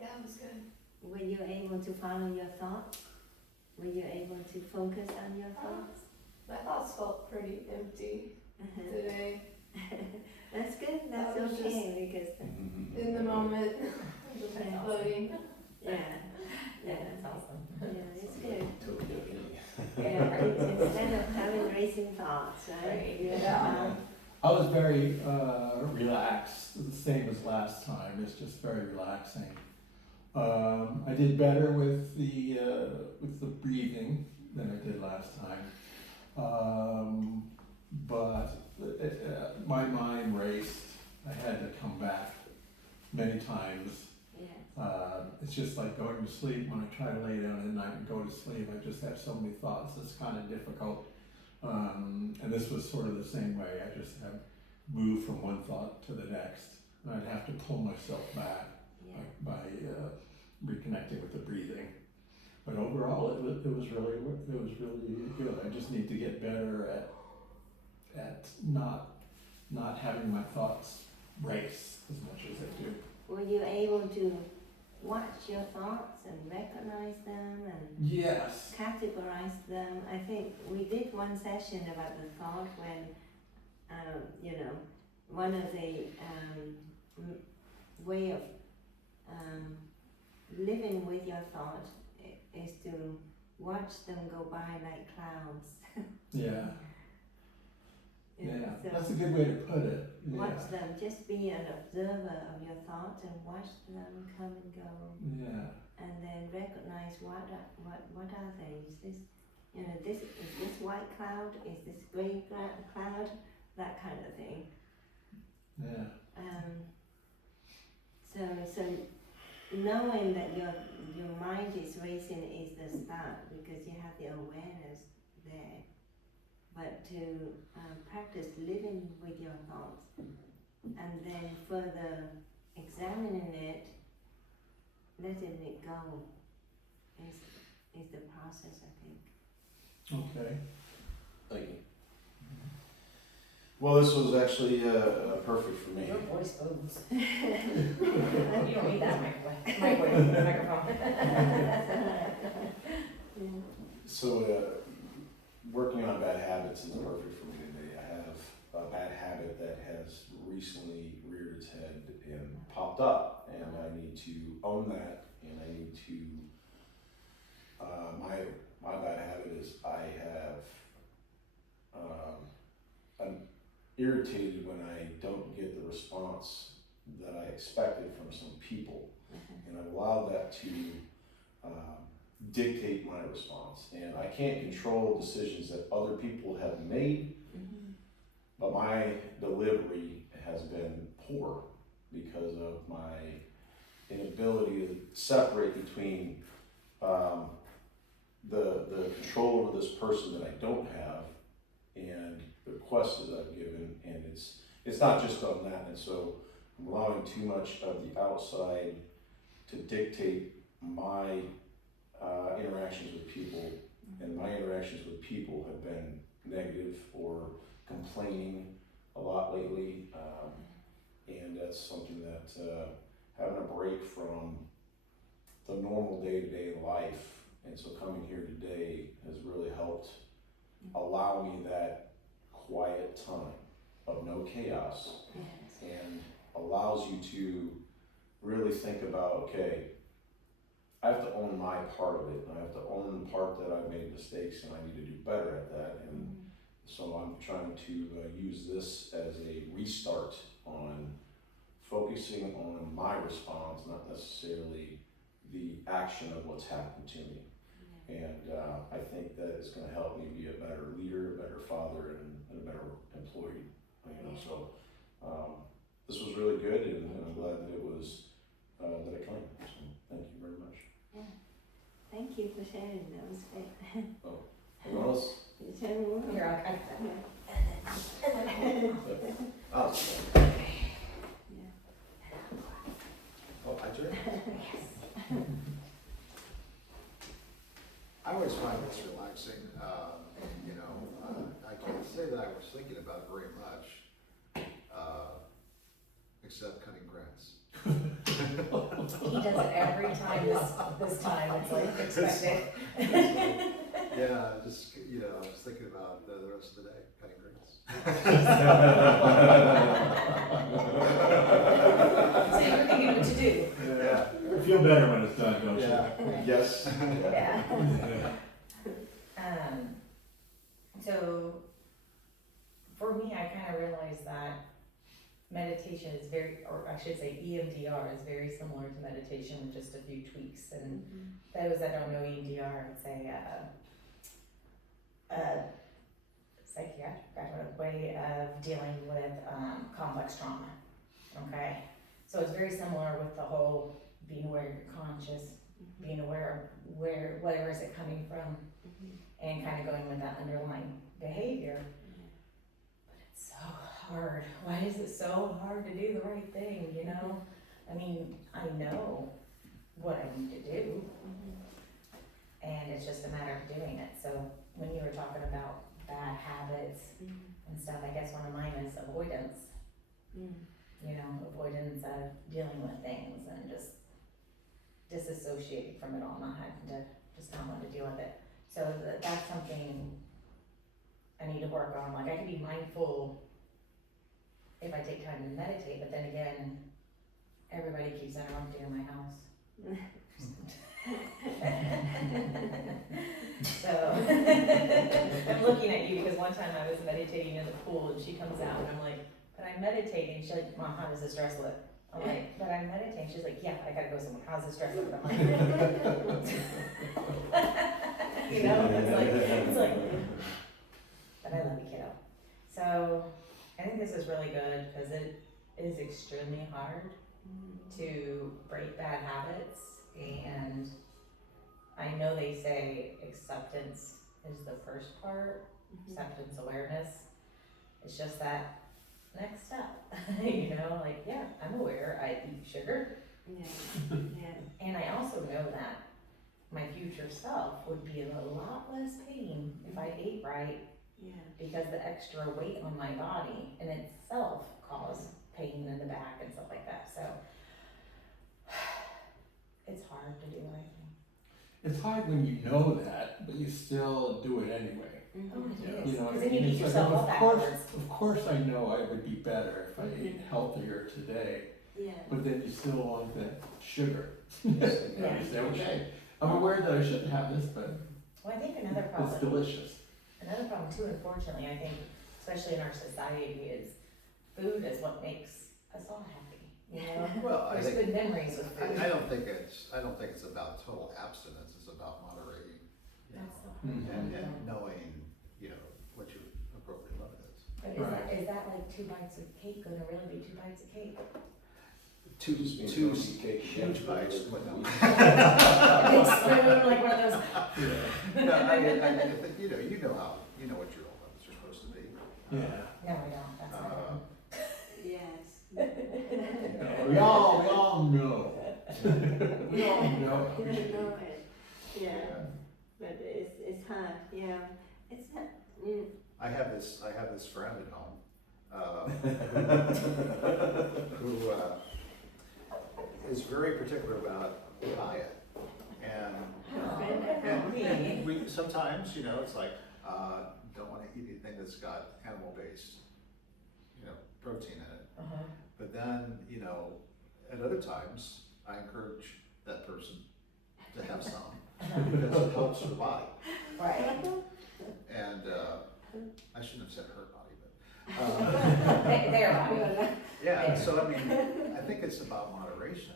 yeah, it was good. Were you able to follow your thoughts? Were you able to focus on your thoughts? My thoughts felt pretty empty today. That's good, that's That was okay, because, In the moment, just Yeah. floating. yeah, Yeah, that's awesome. yeah, it's good. Totally. Yeah, instead of having racing thoughts, right? Right, You yeah. have, I was very relaxed, the same as last time. It's just very relaxing. I did better with the breathing than I did last time, but my mind raced. I had to come back many times. yeah, It's just like going to sleep. When I try to lay down at night and go to sleep, I just have so many thoughts. It's kind of difficult. And this was sort of the same way. I just have moved from one thought to the next, and I'd have to pull myself back yeah. by reconnecting with the breathing. But overall, it was really good. I just need to get better at not having my thoughts race as much as they do. Were you able to watch your thoughts and recognize them and Yes. categorize them? I think we did one session about the thought when, one of the way of living with your thought is to watch them go by like clouds. Yeah. Yeah. So That's a good way to put it. Yeah. watch them, just be an observer of your thoughts and watch them come and go. Yeah. And then recognize what are they? Is this, is this white cloud? Is this grey cloud? That kind of thing. Yeah. So knowing that your mind is racing is the start because you have the awareness there. But to practice living with your thoughts and then further examining it, letting it go is the process, I think. Okay. Thank you. Well, this was actually perfect for me. Your voice moves. You don't need that microphone. So, working on bad habits is perfect for me today. I have a bad habit that has recently reared its head and popped up, and I need to own that, and I need to, my bad habit is I'm irritated when I don't get the response that I expected from some people, and I've allowed that to dictate my response. And I can't control decisions that other people have made, but my delivery has been poor because of my inability to separate between the control over this person that I don't have and the requests that I've given, and it's not just on that. And so I'm allowing too much of the outside to dictate my interactions with people, and my interactions with people have been negative or complaining a lot lately, and that's something that having a break from the normal day-to-day life, and so coming here today has really helped allow me that quiet time of no chaos, and allows you to really think about, okay, I have to own my part of it, and I have to own the part that I've made mistakes and I need to do better at that. And so I'm trying to use this as a restart on focusing on my response, not necessarily the action of what's happened to me. And I think that it's going to help me be a better leader, a better father, and a better employee. So this was really good, and I'm glad that it was that it came. So thank you very much. Yeah. Thank you for sharing. That was great. Anyone else? You turn more. Here, I Oh, Yeah. Oh, I do? Yes. I always find this relaxing. I can't say that I was thinking about it very much, except cutting grass. He does it every time this time, it's like expected. Yeah, just, I was thinking about the rest of the day, cutting grass. So you're thinking what to do. Yeah. You feel better when it's done, don't you? Yeah. yes. Yeah. So for me, I kind of realized that meditation is or I should say EMDR is very similar to meditation with just a few tweaks. And those that don't know EMDR, it's a psychiatric way of dealing with complex trauma. Okay, so it's very similar with the whole being aware you're conscious, being aware of where is it coming from, and kind of going with that underlying behavior. But it's so hard. Why is it so hard to do the right thing, I mean, I know what I need to do, and it's just a matter of doing it. So when you were talking about bad habits, and stuff. I guess one of mine is avoidance, avoidance of dealing with things and just disassociating from it all, not having to, just not want to deal with it. So that's something I need to work on. Like, I can be mindful if I take time to meditate, but then again, everybody keeps interrupting in my house. So, I'm looking at you because one time I was meditating in the pool and she comes out and I'm like, but I'm meditating. She's like, Mom, how does this dress look? I'm like, but I'm meditating. She's like, yeah, I gotta go somewhere. How's this dress look? I'm like, it's like, but I love you, kiddo. So, I think this is really good because it is extremely hard to break bad habits, and I know they say acceptance is the first part, acceptance, awareness. It's just that next step, like, yeah, I'm aware I eat sugar. And I also know that my future self would be in a lot less pain if I ate right, because the extra weight on my body in itself caused pain in the back and stuff like that. So it's hard to do, I think. It's hard when you know that, but you still do it anyway. Oh, it You is. know what I Because then you mean? beat It's like, yourself up afterwards. of course I know I would be better if I ate healthier today, but then you still want that sugar. You say, okay, I'm aware that I shouldn't have this, but Well, I think another it's problem, delicious. too, unfortunately, I think, especially in our society, is food is what makes us all happy. Well, I There's think, good memories with food. I don't think it's about total abstinence, it's about moderating, That's the Mhm. hard and thing. knowing, what your appropriate limit is. But is that like 2 bites of cake gonna really be 2 bites of cake? Two Just means two don't eat cake. huge bites, but no. A big spoon, like one of those. No, you know what your own limits are supposed to be. Yeah. No, I don't, that's not Uh, Yes. We all know. We all know. We know it. Yeah, but it's hard. Yeah, it's not. I have this friend at home, who is very particular about diet, and we sometimes, it's like, don't want to eat anything that's got animal-based, protein in it. Uh-huh. But then, at other times, I encourage that person to have some because it helps her body. Right. And I shouldn't have said her body, but Their body. yeah. So I mean, I think it's about moderation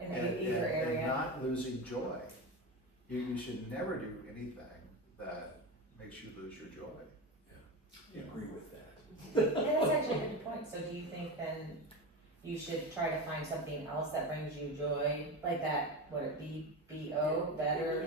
In either area. and not losing joy. You should never do anything that makes you lose your joy. I agree with that. Yeah, that's actually a good point. So do you think then you should try to find something else that brings you joy, like that, BO, better?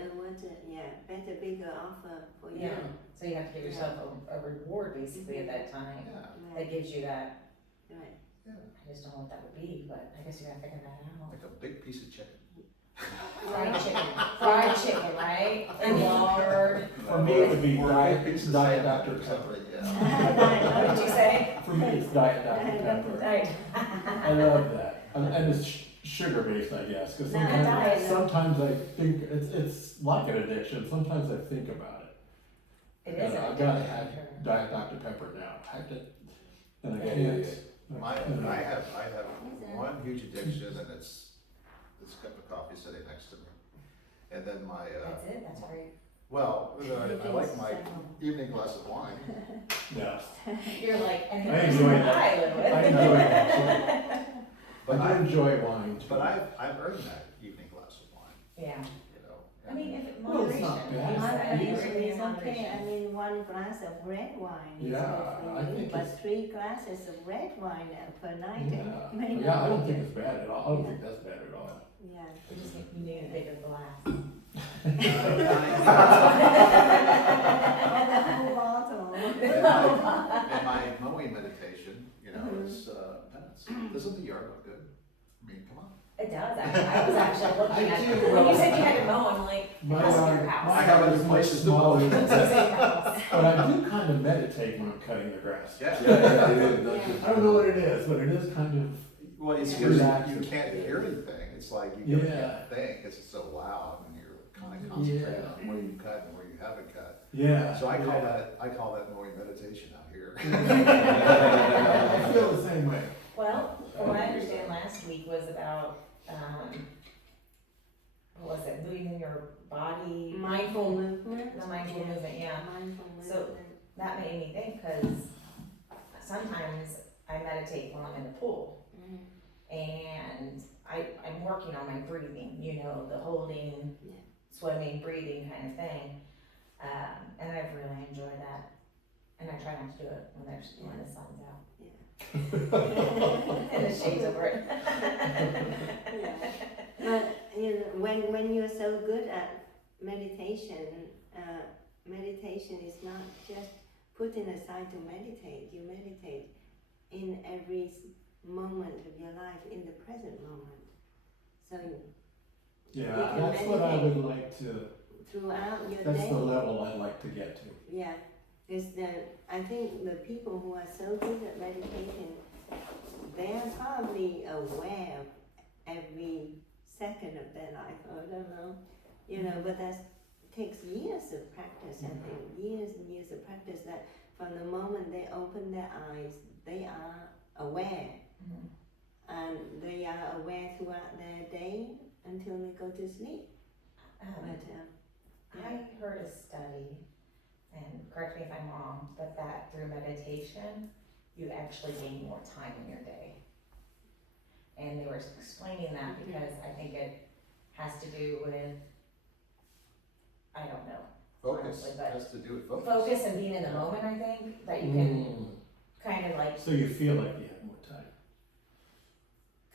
Better, bigger offer for you. Yeah, so you have to give yourself a reward basically at that time Yeah. that gives you that. Right. I just don't know what that would be, but I guess you gotta figure that out. Like a big piece of chicken. Fried chicken, right? And lard. For me, it would be Or Diet big piece of Dr. salmon. Pepper. Yeah. What did you say? For me, it's Diet Dr. Pepper. Right. I love that. And it's sugar based, I guess, because No, diet, no. sometimes I think it's like an addiction. Sometimes I think about it. It is. And I gotta have Diet Dr. Pepper now. I have to, and I get Yeah. it. I have one huge addiction, and it's this cup of coffee sitting next to me. And then That's it, that's great. I like my evening glass of wine. Yeah. You're like, and the I person enjoy that that. I live with. I enjoy that. But I do enjoy wine too. But I've earned that evening glass of wine, Yeah, I and- mean, if it, Well, it's moderation. not bad. Moderation Really is okay. I moderation. mean, 1 glass of red wine is Yeah, okay for I you, think but it's- 3 glasses of red wine per night may not. Yeah, I don't be think good. it's bad at all. I don't think that's bad at all. Yeah. You just need a bigger glass. Or the whole bottle. And my mowing meditation, is penance. Doesn't the yard look good? I mean, come on. It does, I was actually looking I at, do. when you said you had to mow, I'm like, it My must be your yard, house. my I have yard other is much places to mow. smaller than It's your that. house. But I do kind of meditate when I'm cutting the grass. Yeah. I don't know what it is, but it is kind of, Well, it's It's because relaxing. you can't hear anything, it's like you Yeah. can't think, it's so loud, and you're kind of concentrating Yeah. on where you cut and where you haven't cut. yeah. So I call yeah. that mowing meditation out here. I feel the same way. Well, from what I understand, last week was about, what was it, moving your body, Mindful movement. the mindful Yes, movement, yeah. Mindful So- movement. That made me think, cause sometimes I meditate while I'm in the pool, Mhm. and I'm working on my breathing, you know, the holding, Yeah. swimming, breathing kind of thing. And I've really enjoyed that, and I try not to do it when the sun's out. And the shades over it. Yeah. But you know, when you're so good at meditation, meditation is not just putting aside to meditate. You meditate in every moment of your life, in the present moment. So Yeah, You can that's what I meditate. would like to, throughout your that's day. the level I'd like to get to. Yeah, because I think the people who are so good at meditating, they are probably aware of every second of their life. I don't know, you know, but that takes years of practice. I think years and years of practice. That from the moment they open their eyes, they are aware, Mhm. and they are aware throughout their day until they go to sleep. But I heard a study, and correct me if I'm wrong, but that through meditation, you actually gain more time in your day. And they were explaining that because I think it has to do with, I don't know, Focus, Honestly, but- has to do with focus. focus and being in the moment, I think, that you can Mm. kind of like, So you feel like you have more time.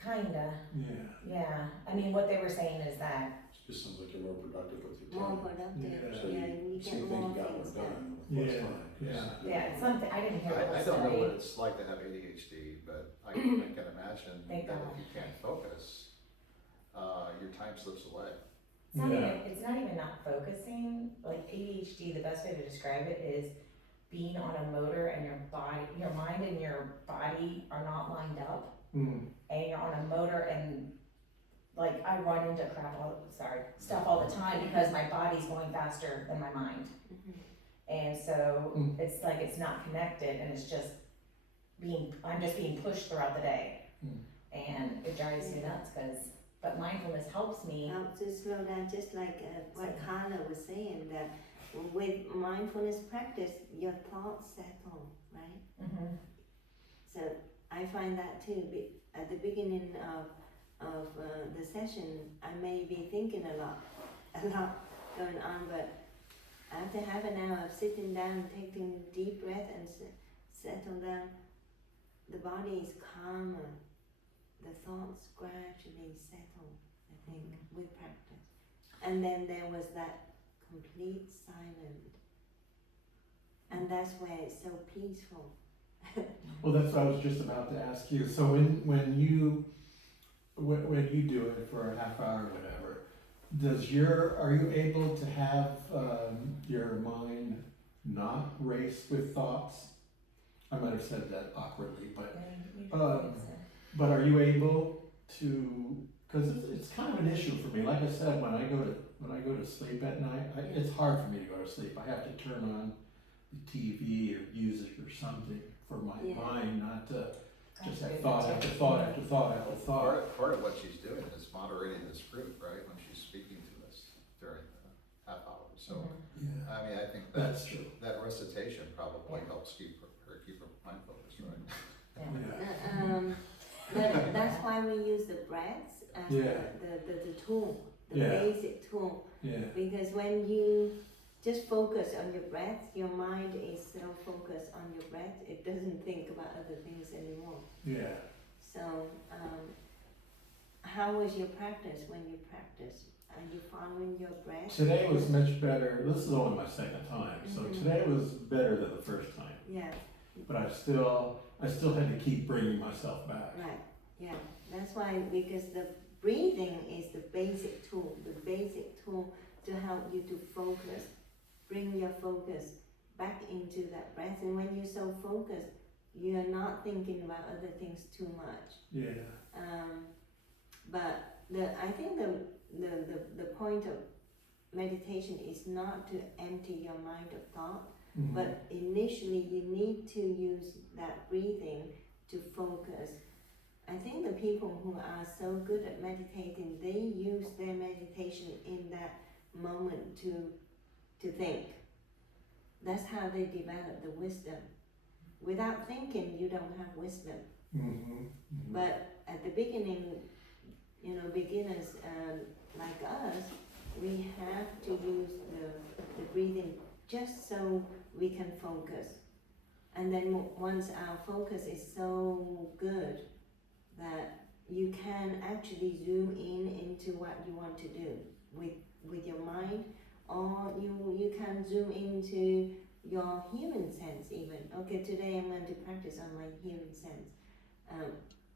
kinda, Yeah. yeah. I mean, what they were saying is that, It just sounds like you're more productive with your more time. productive. So Yeah, you, you so get you think more you got more things done. done with less Yeah, time. yeah. yeah, it's something, I didn't hear the whole I study. don't know what it's like to have ADHD, but I can imagine Thank that God. if you can't focus, your time slips away. It's not Yeah. even, it's not even not focusing, like ADHD, the best way to describe it is being on a motor and your body, your mind and your body are not lined up, Mm. and you're on a motor and like I run into stuff all the time because my body's going faster than my mind. Mhm. And so Mm. it's like it's not connected and it's just I'm just being pushed throughout the day. Mm. And it drives me nuts but mindfulness helps me. Help to slow down, just like what Carla was saying, that with mindfulness practice, your thoughts settle, right? Mhm. So I find that too. At the beginning of the session, I may be thinking a lot going on, but after half an hour of sitting down, taking a deep breath and settle down, the body is calmer. The thoughts gradually settle, I think, with practice. And then there was that complete silence. And that's where it's so peaceful. Well, that's what I was just about to ask you. So when you do it for a half hour or whatever, are you able to have your mind not race with thoughts? I might have said that awkwardly, but but are you able to? Because it's kind of an issue for me. Like I said, when I go to sleep at night, it's hard for me to go to sleep. I have to turn on the TV or music or something for my mind not to just have thought after thought after thought after thought. Part of what she's doing is moderating this group, right, when she's speaking to us during the half hour. So, Yeah, I mean, I think that's true. that recitation probably helps keep her mind focused, right? Yeah. But that's why we use the breaths as the tool, the basic tool. Yeah. Because when you just focus on your breath, your mind is so focused on your breath, it doesn't think about other things anymore. Yeah. So, how was your practice when you practice? Are you following your breath? Today was much better. This is only my second time, so today was better than the first time. Yeah, But I still had to keep bringing myself back. right. Yeah, that's why, because the breathing is the basic tool to help you to focus, bring your focus back into that breath. And when you're so focused, you're not thinking about other things too much. Yeah. But I think the point of meditation is not to empty your mind of thought, Mhm. but initially you need to use that breathing to focus. I think the people who are so good at meditating, they use their meditation in that moment to think. That's how they develop the wisdom. Without thinking, you don't have wisdom. Mhm. Mhm. But at the beginning, beginners like us, we have to use the breathing just so we can focus. And then once our focus is so good that you can actually zoom into what you want to do with your mind, or you can zoom into your hearing sense even. Okay, today I'm going to practice on my hearing sense.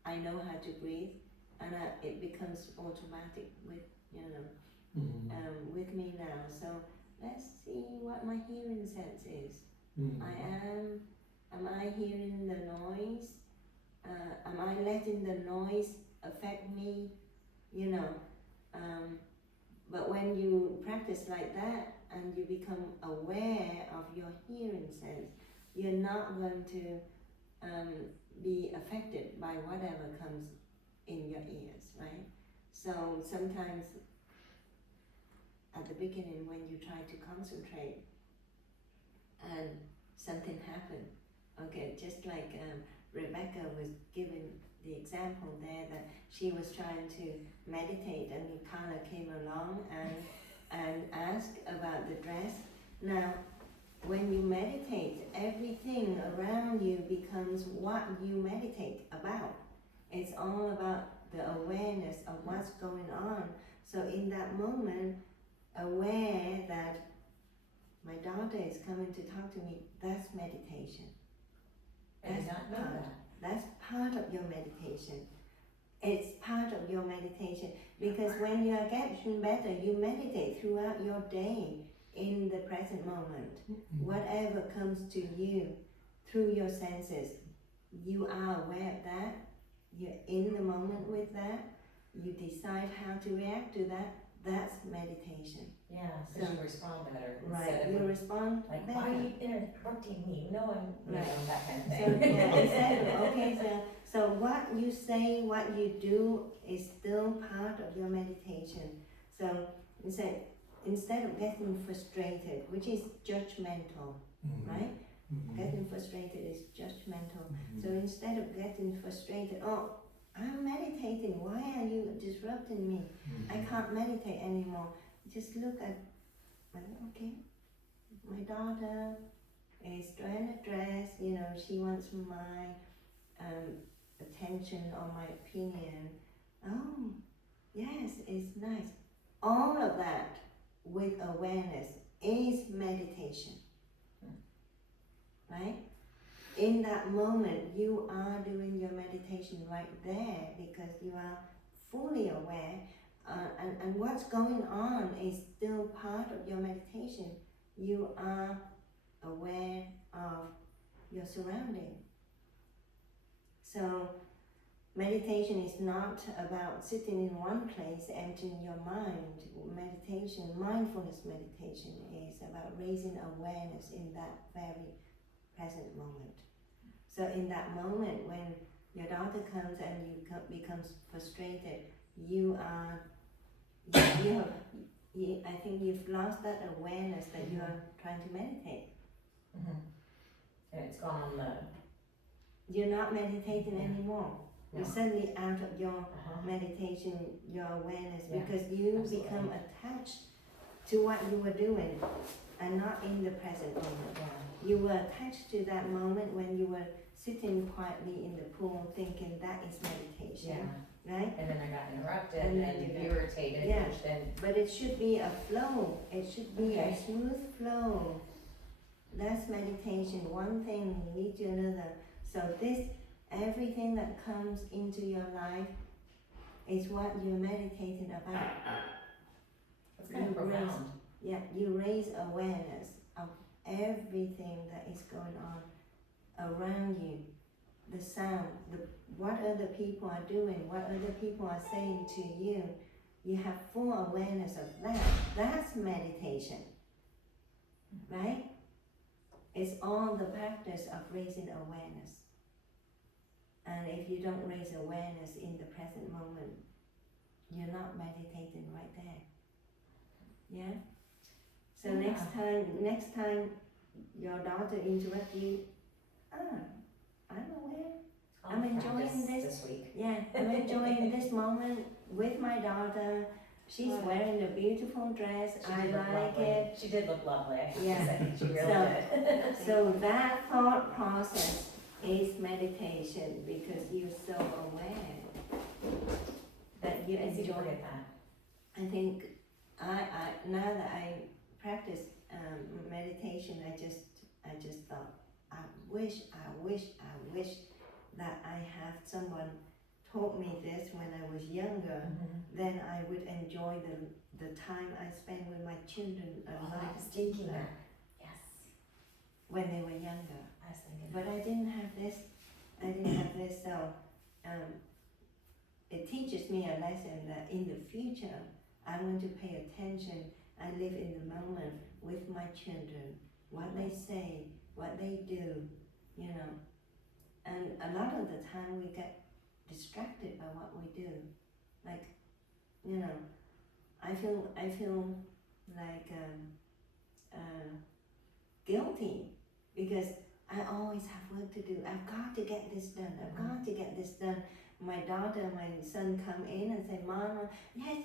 I know how to breathe, and it becomes automatic with Mhm. with me now. So let's see what my hearing sense is. Mhm. Am I hearing the noise? Am I letting the noise affect me? But when you practice like that and you become aware of your hearing sense, you're not going to be affected by whatever comes in your ears, right? So sometimes at the beginning when you try to concentrate and something happened, okay, just like Rebecca was giving the example there, that she was trying to meditate and Carla came along and asked about the dress. Now, when you meditate, everything around you becomes what you meditate about. It's all about the awareness of what's going on. So in that moment, aware that my daughter is coming to talk to me, that's meditation. I did not know that. That's part of your meditation. It's part of your meditation, because when you are getting better, you meditate throughout your day in the present moment. Whatever comes to you through your senses, you are aware of that, you're in the moment with that, you decide how to react to that. That's meditation. Yeah, so you respond better. Right, Instead you of respond like, better. why are you interrupting me? No, I'm, Right. that kind of So, thing. instead of, okay, so what you say, what you do is still part of your meditation. So instead of getting frustrated, which is judgmental, Mhm. right? Mhm. Getting frustrated is judgmental. Mhm. So instead of getting frustrated, oh, I'm meditating, why are you disrupting me? I Mhm. can't meditate anymore. Just look at, okay, my daughter is trying to dress, she wants my attention or my opinion. Oh, yes, it's nice. All of that with awareness is meditation, right? In that moment, you are doing your meditation right there because you are fully aware, and what's going on is still part of your meditation. You are aware of your surrounding. So meditation is not about sitting in one place, emptying your mind. Meditation, mindfulness meditation, is about raising awareness in that very present moment. So in that moment when your daughter comes and you becomes frustrated, I think you've lost that awareness that you are trying to meditate. Mhm. And it's gone on the, You're not meditating anymore. No. You're suddenly out of your uh-huh. meditation, your awareness, Yeah, because you absolutely. become attached to what you were doing and not in the present moment. Yeah. You were attached to that moment when you were sitting quietly in the pool thinking that is meditation, right? And then I got interrupted And and, then you got- irritated, yeah. which then, But it should be a flow. It should be Okay. a smooth flow. That's meditation. One thing leads to another. So this everything that comes into your life is what you're meditating about. That's kind of You raise- profound. Yeah, you raise awareness of everything that is going on around you. The sound, what other people are doing, what other people are saying to you. You have full awareness of that. That's meditation, right? It's all the practice of raising awareness. And if you don't raise awareness in the present moment, you're not meditating right there. Yeah? So Yeah. next time your daughter interrupts you, I'm aware. I'm enjoying practice this. week. Yeah, I'm enjoying this moment with my daughter. She's Right. wearing a beautiful dress. She I did look like lovely. it. She did look lovely. I have to Yeah. say. She really So- did. So that thought process is meditation because you're so aware that you It's easy to enjoy. forget that. I think I now that I practice meditation, I just thought I wish that I had someone taught me this when I was younger. Then I would enjoy the time I spend with my children Oh, I was thinking that. Yes. when they were younger. I was thinking But I didn't have this. So it teaches me a lesson that in the future I want to pay attention and live in the moment with my children, what they say, what they do, you know. And a lot of the time we get distracted by what we do. Like, you know, I feel like guilty because I always have work to do. I've got to get this done. I've got to get this done. My daughter, my son come in and say, Mama, yes.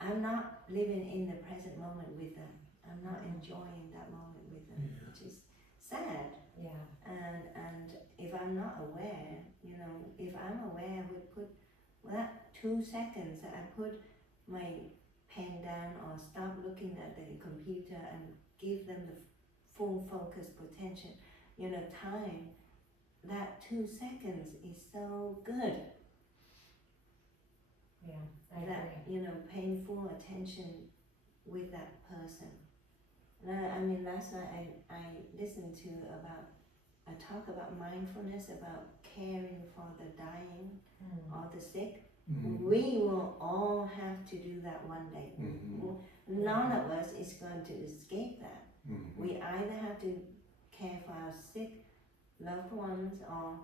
I'm not living in the present moment with them. I'm not enjoying that moment with them, which is sad. Yeah. And if I'm not aware, you know, if I'm aware, I would put that 2 seconds that I put my pen down or stop looking at the computer and give them the full focus potential, you know, time, that 2 seconds is so good. Yeah, I That, agree. you know, paying full attention with that person. I mean, last night I listened to a talk about mindfulness, about caring for the dying or the sick. We will all have to do that one day. None of us is going to escape that. We either have to care for our sick loved ones, or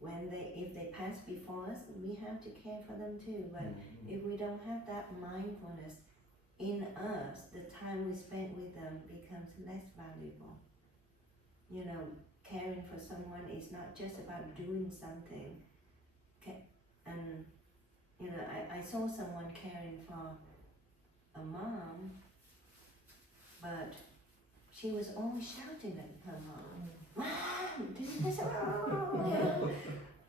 if they pass before us, we have to care for them too. But if we don't have that mindfulness in us, the time we spend with them becomes less valuable. You know, caring for someone is not just about doing something. And you know, I saw someone caring for a mom, but she was always shouting at her mom, Mom, do this, oh.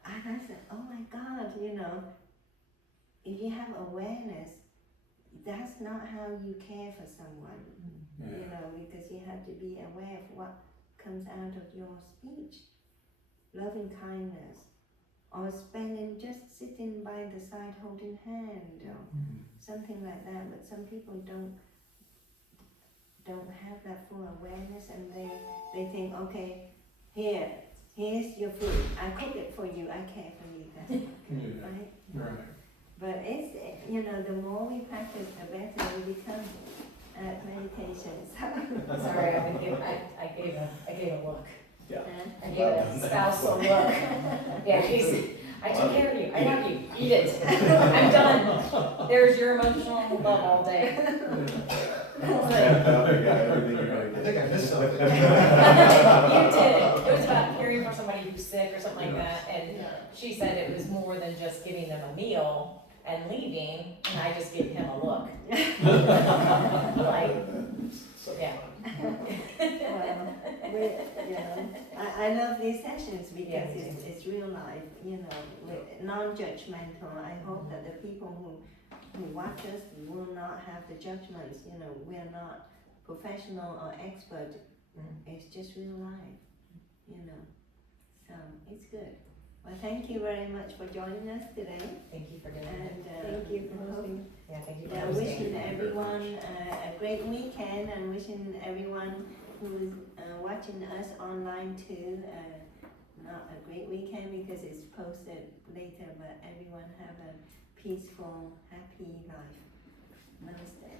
And I said, oh my God, you know, if you have awareness, that's not how you care for someone, you know, because you have to be aware of what comes out of your speech. Loving kindness, or just sitting by the side holding hand, or something like that. But some people don't have that full awareness, and they think, okay, here's your food. I cook it for you. I care for you. That's right. Right. But it's, you know, the more we practice, the better we become at meditation. So, Sorry, I gave a look. Yeah. I gave a spousal look. Yeah, I took care of you. I love you. Eat it. I'm done. There's your emotional love all day. I think I missed something. You did. It was about caring for somebody who's sick or something like that, and she said it was more than just giving them a meal and leaving, and I just gave him a look. Like, yeah. well, you know, I love these sessions because it's real life, you know, non-judgmental. I hope that the people who watch us will not have the judgments, you know, we're not professional or expert. It's just real life, you know, so it's good. Well, thank you very much for joining us today, Thank you for doing it. and Thank you for hosting. Yeah, thank you for wishing hosting. everyone a great weekend, and wishing everyone who's watching us online too, not a great weekend because it's posted later, but everyone have a peaceful, happy life. Namaste.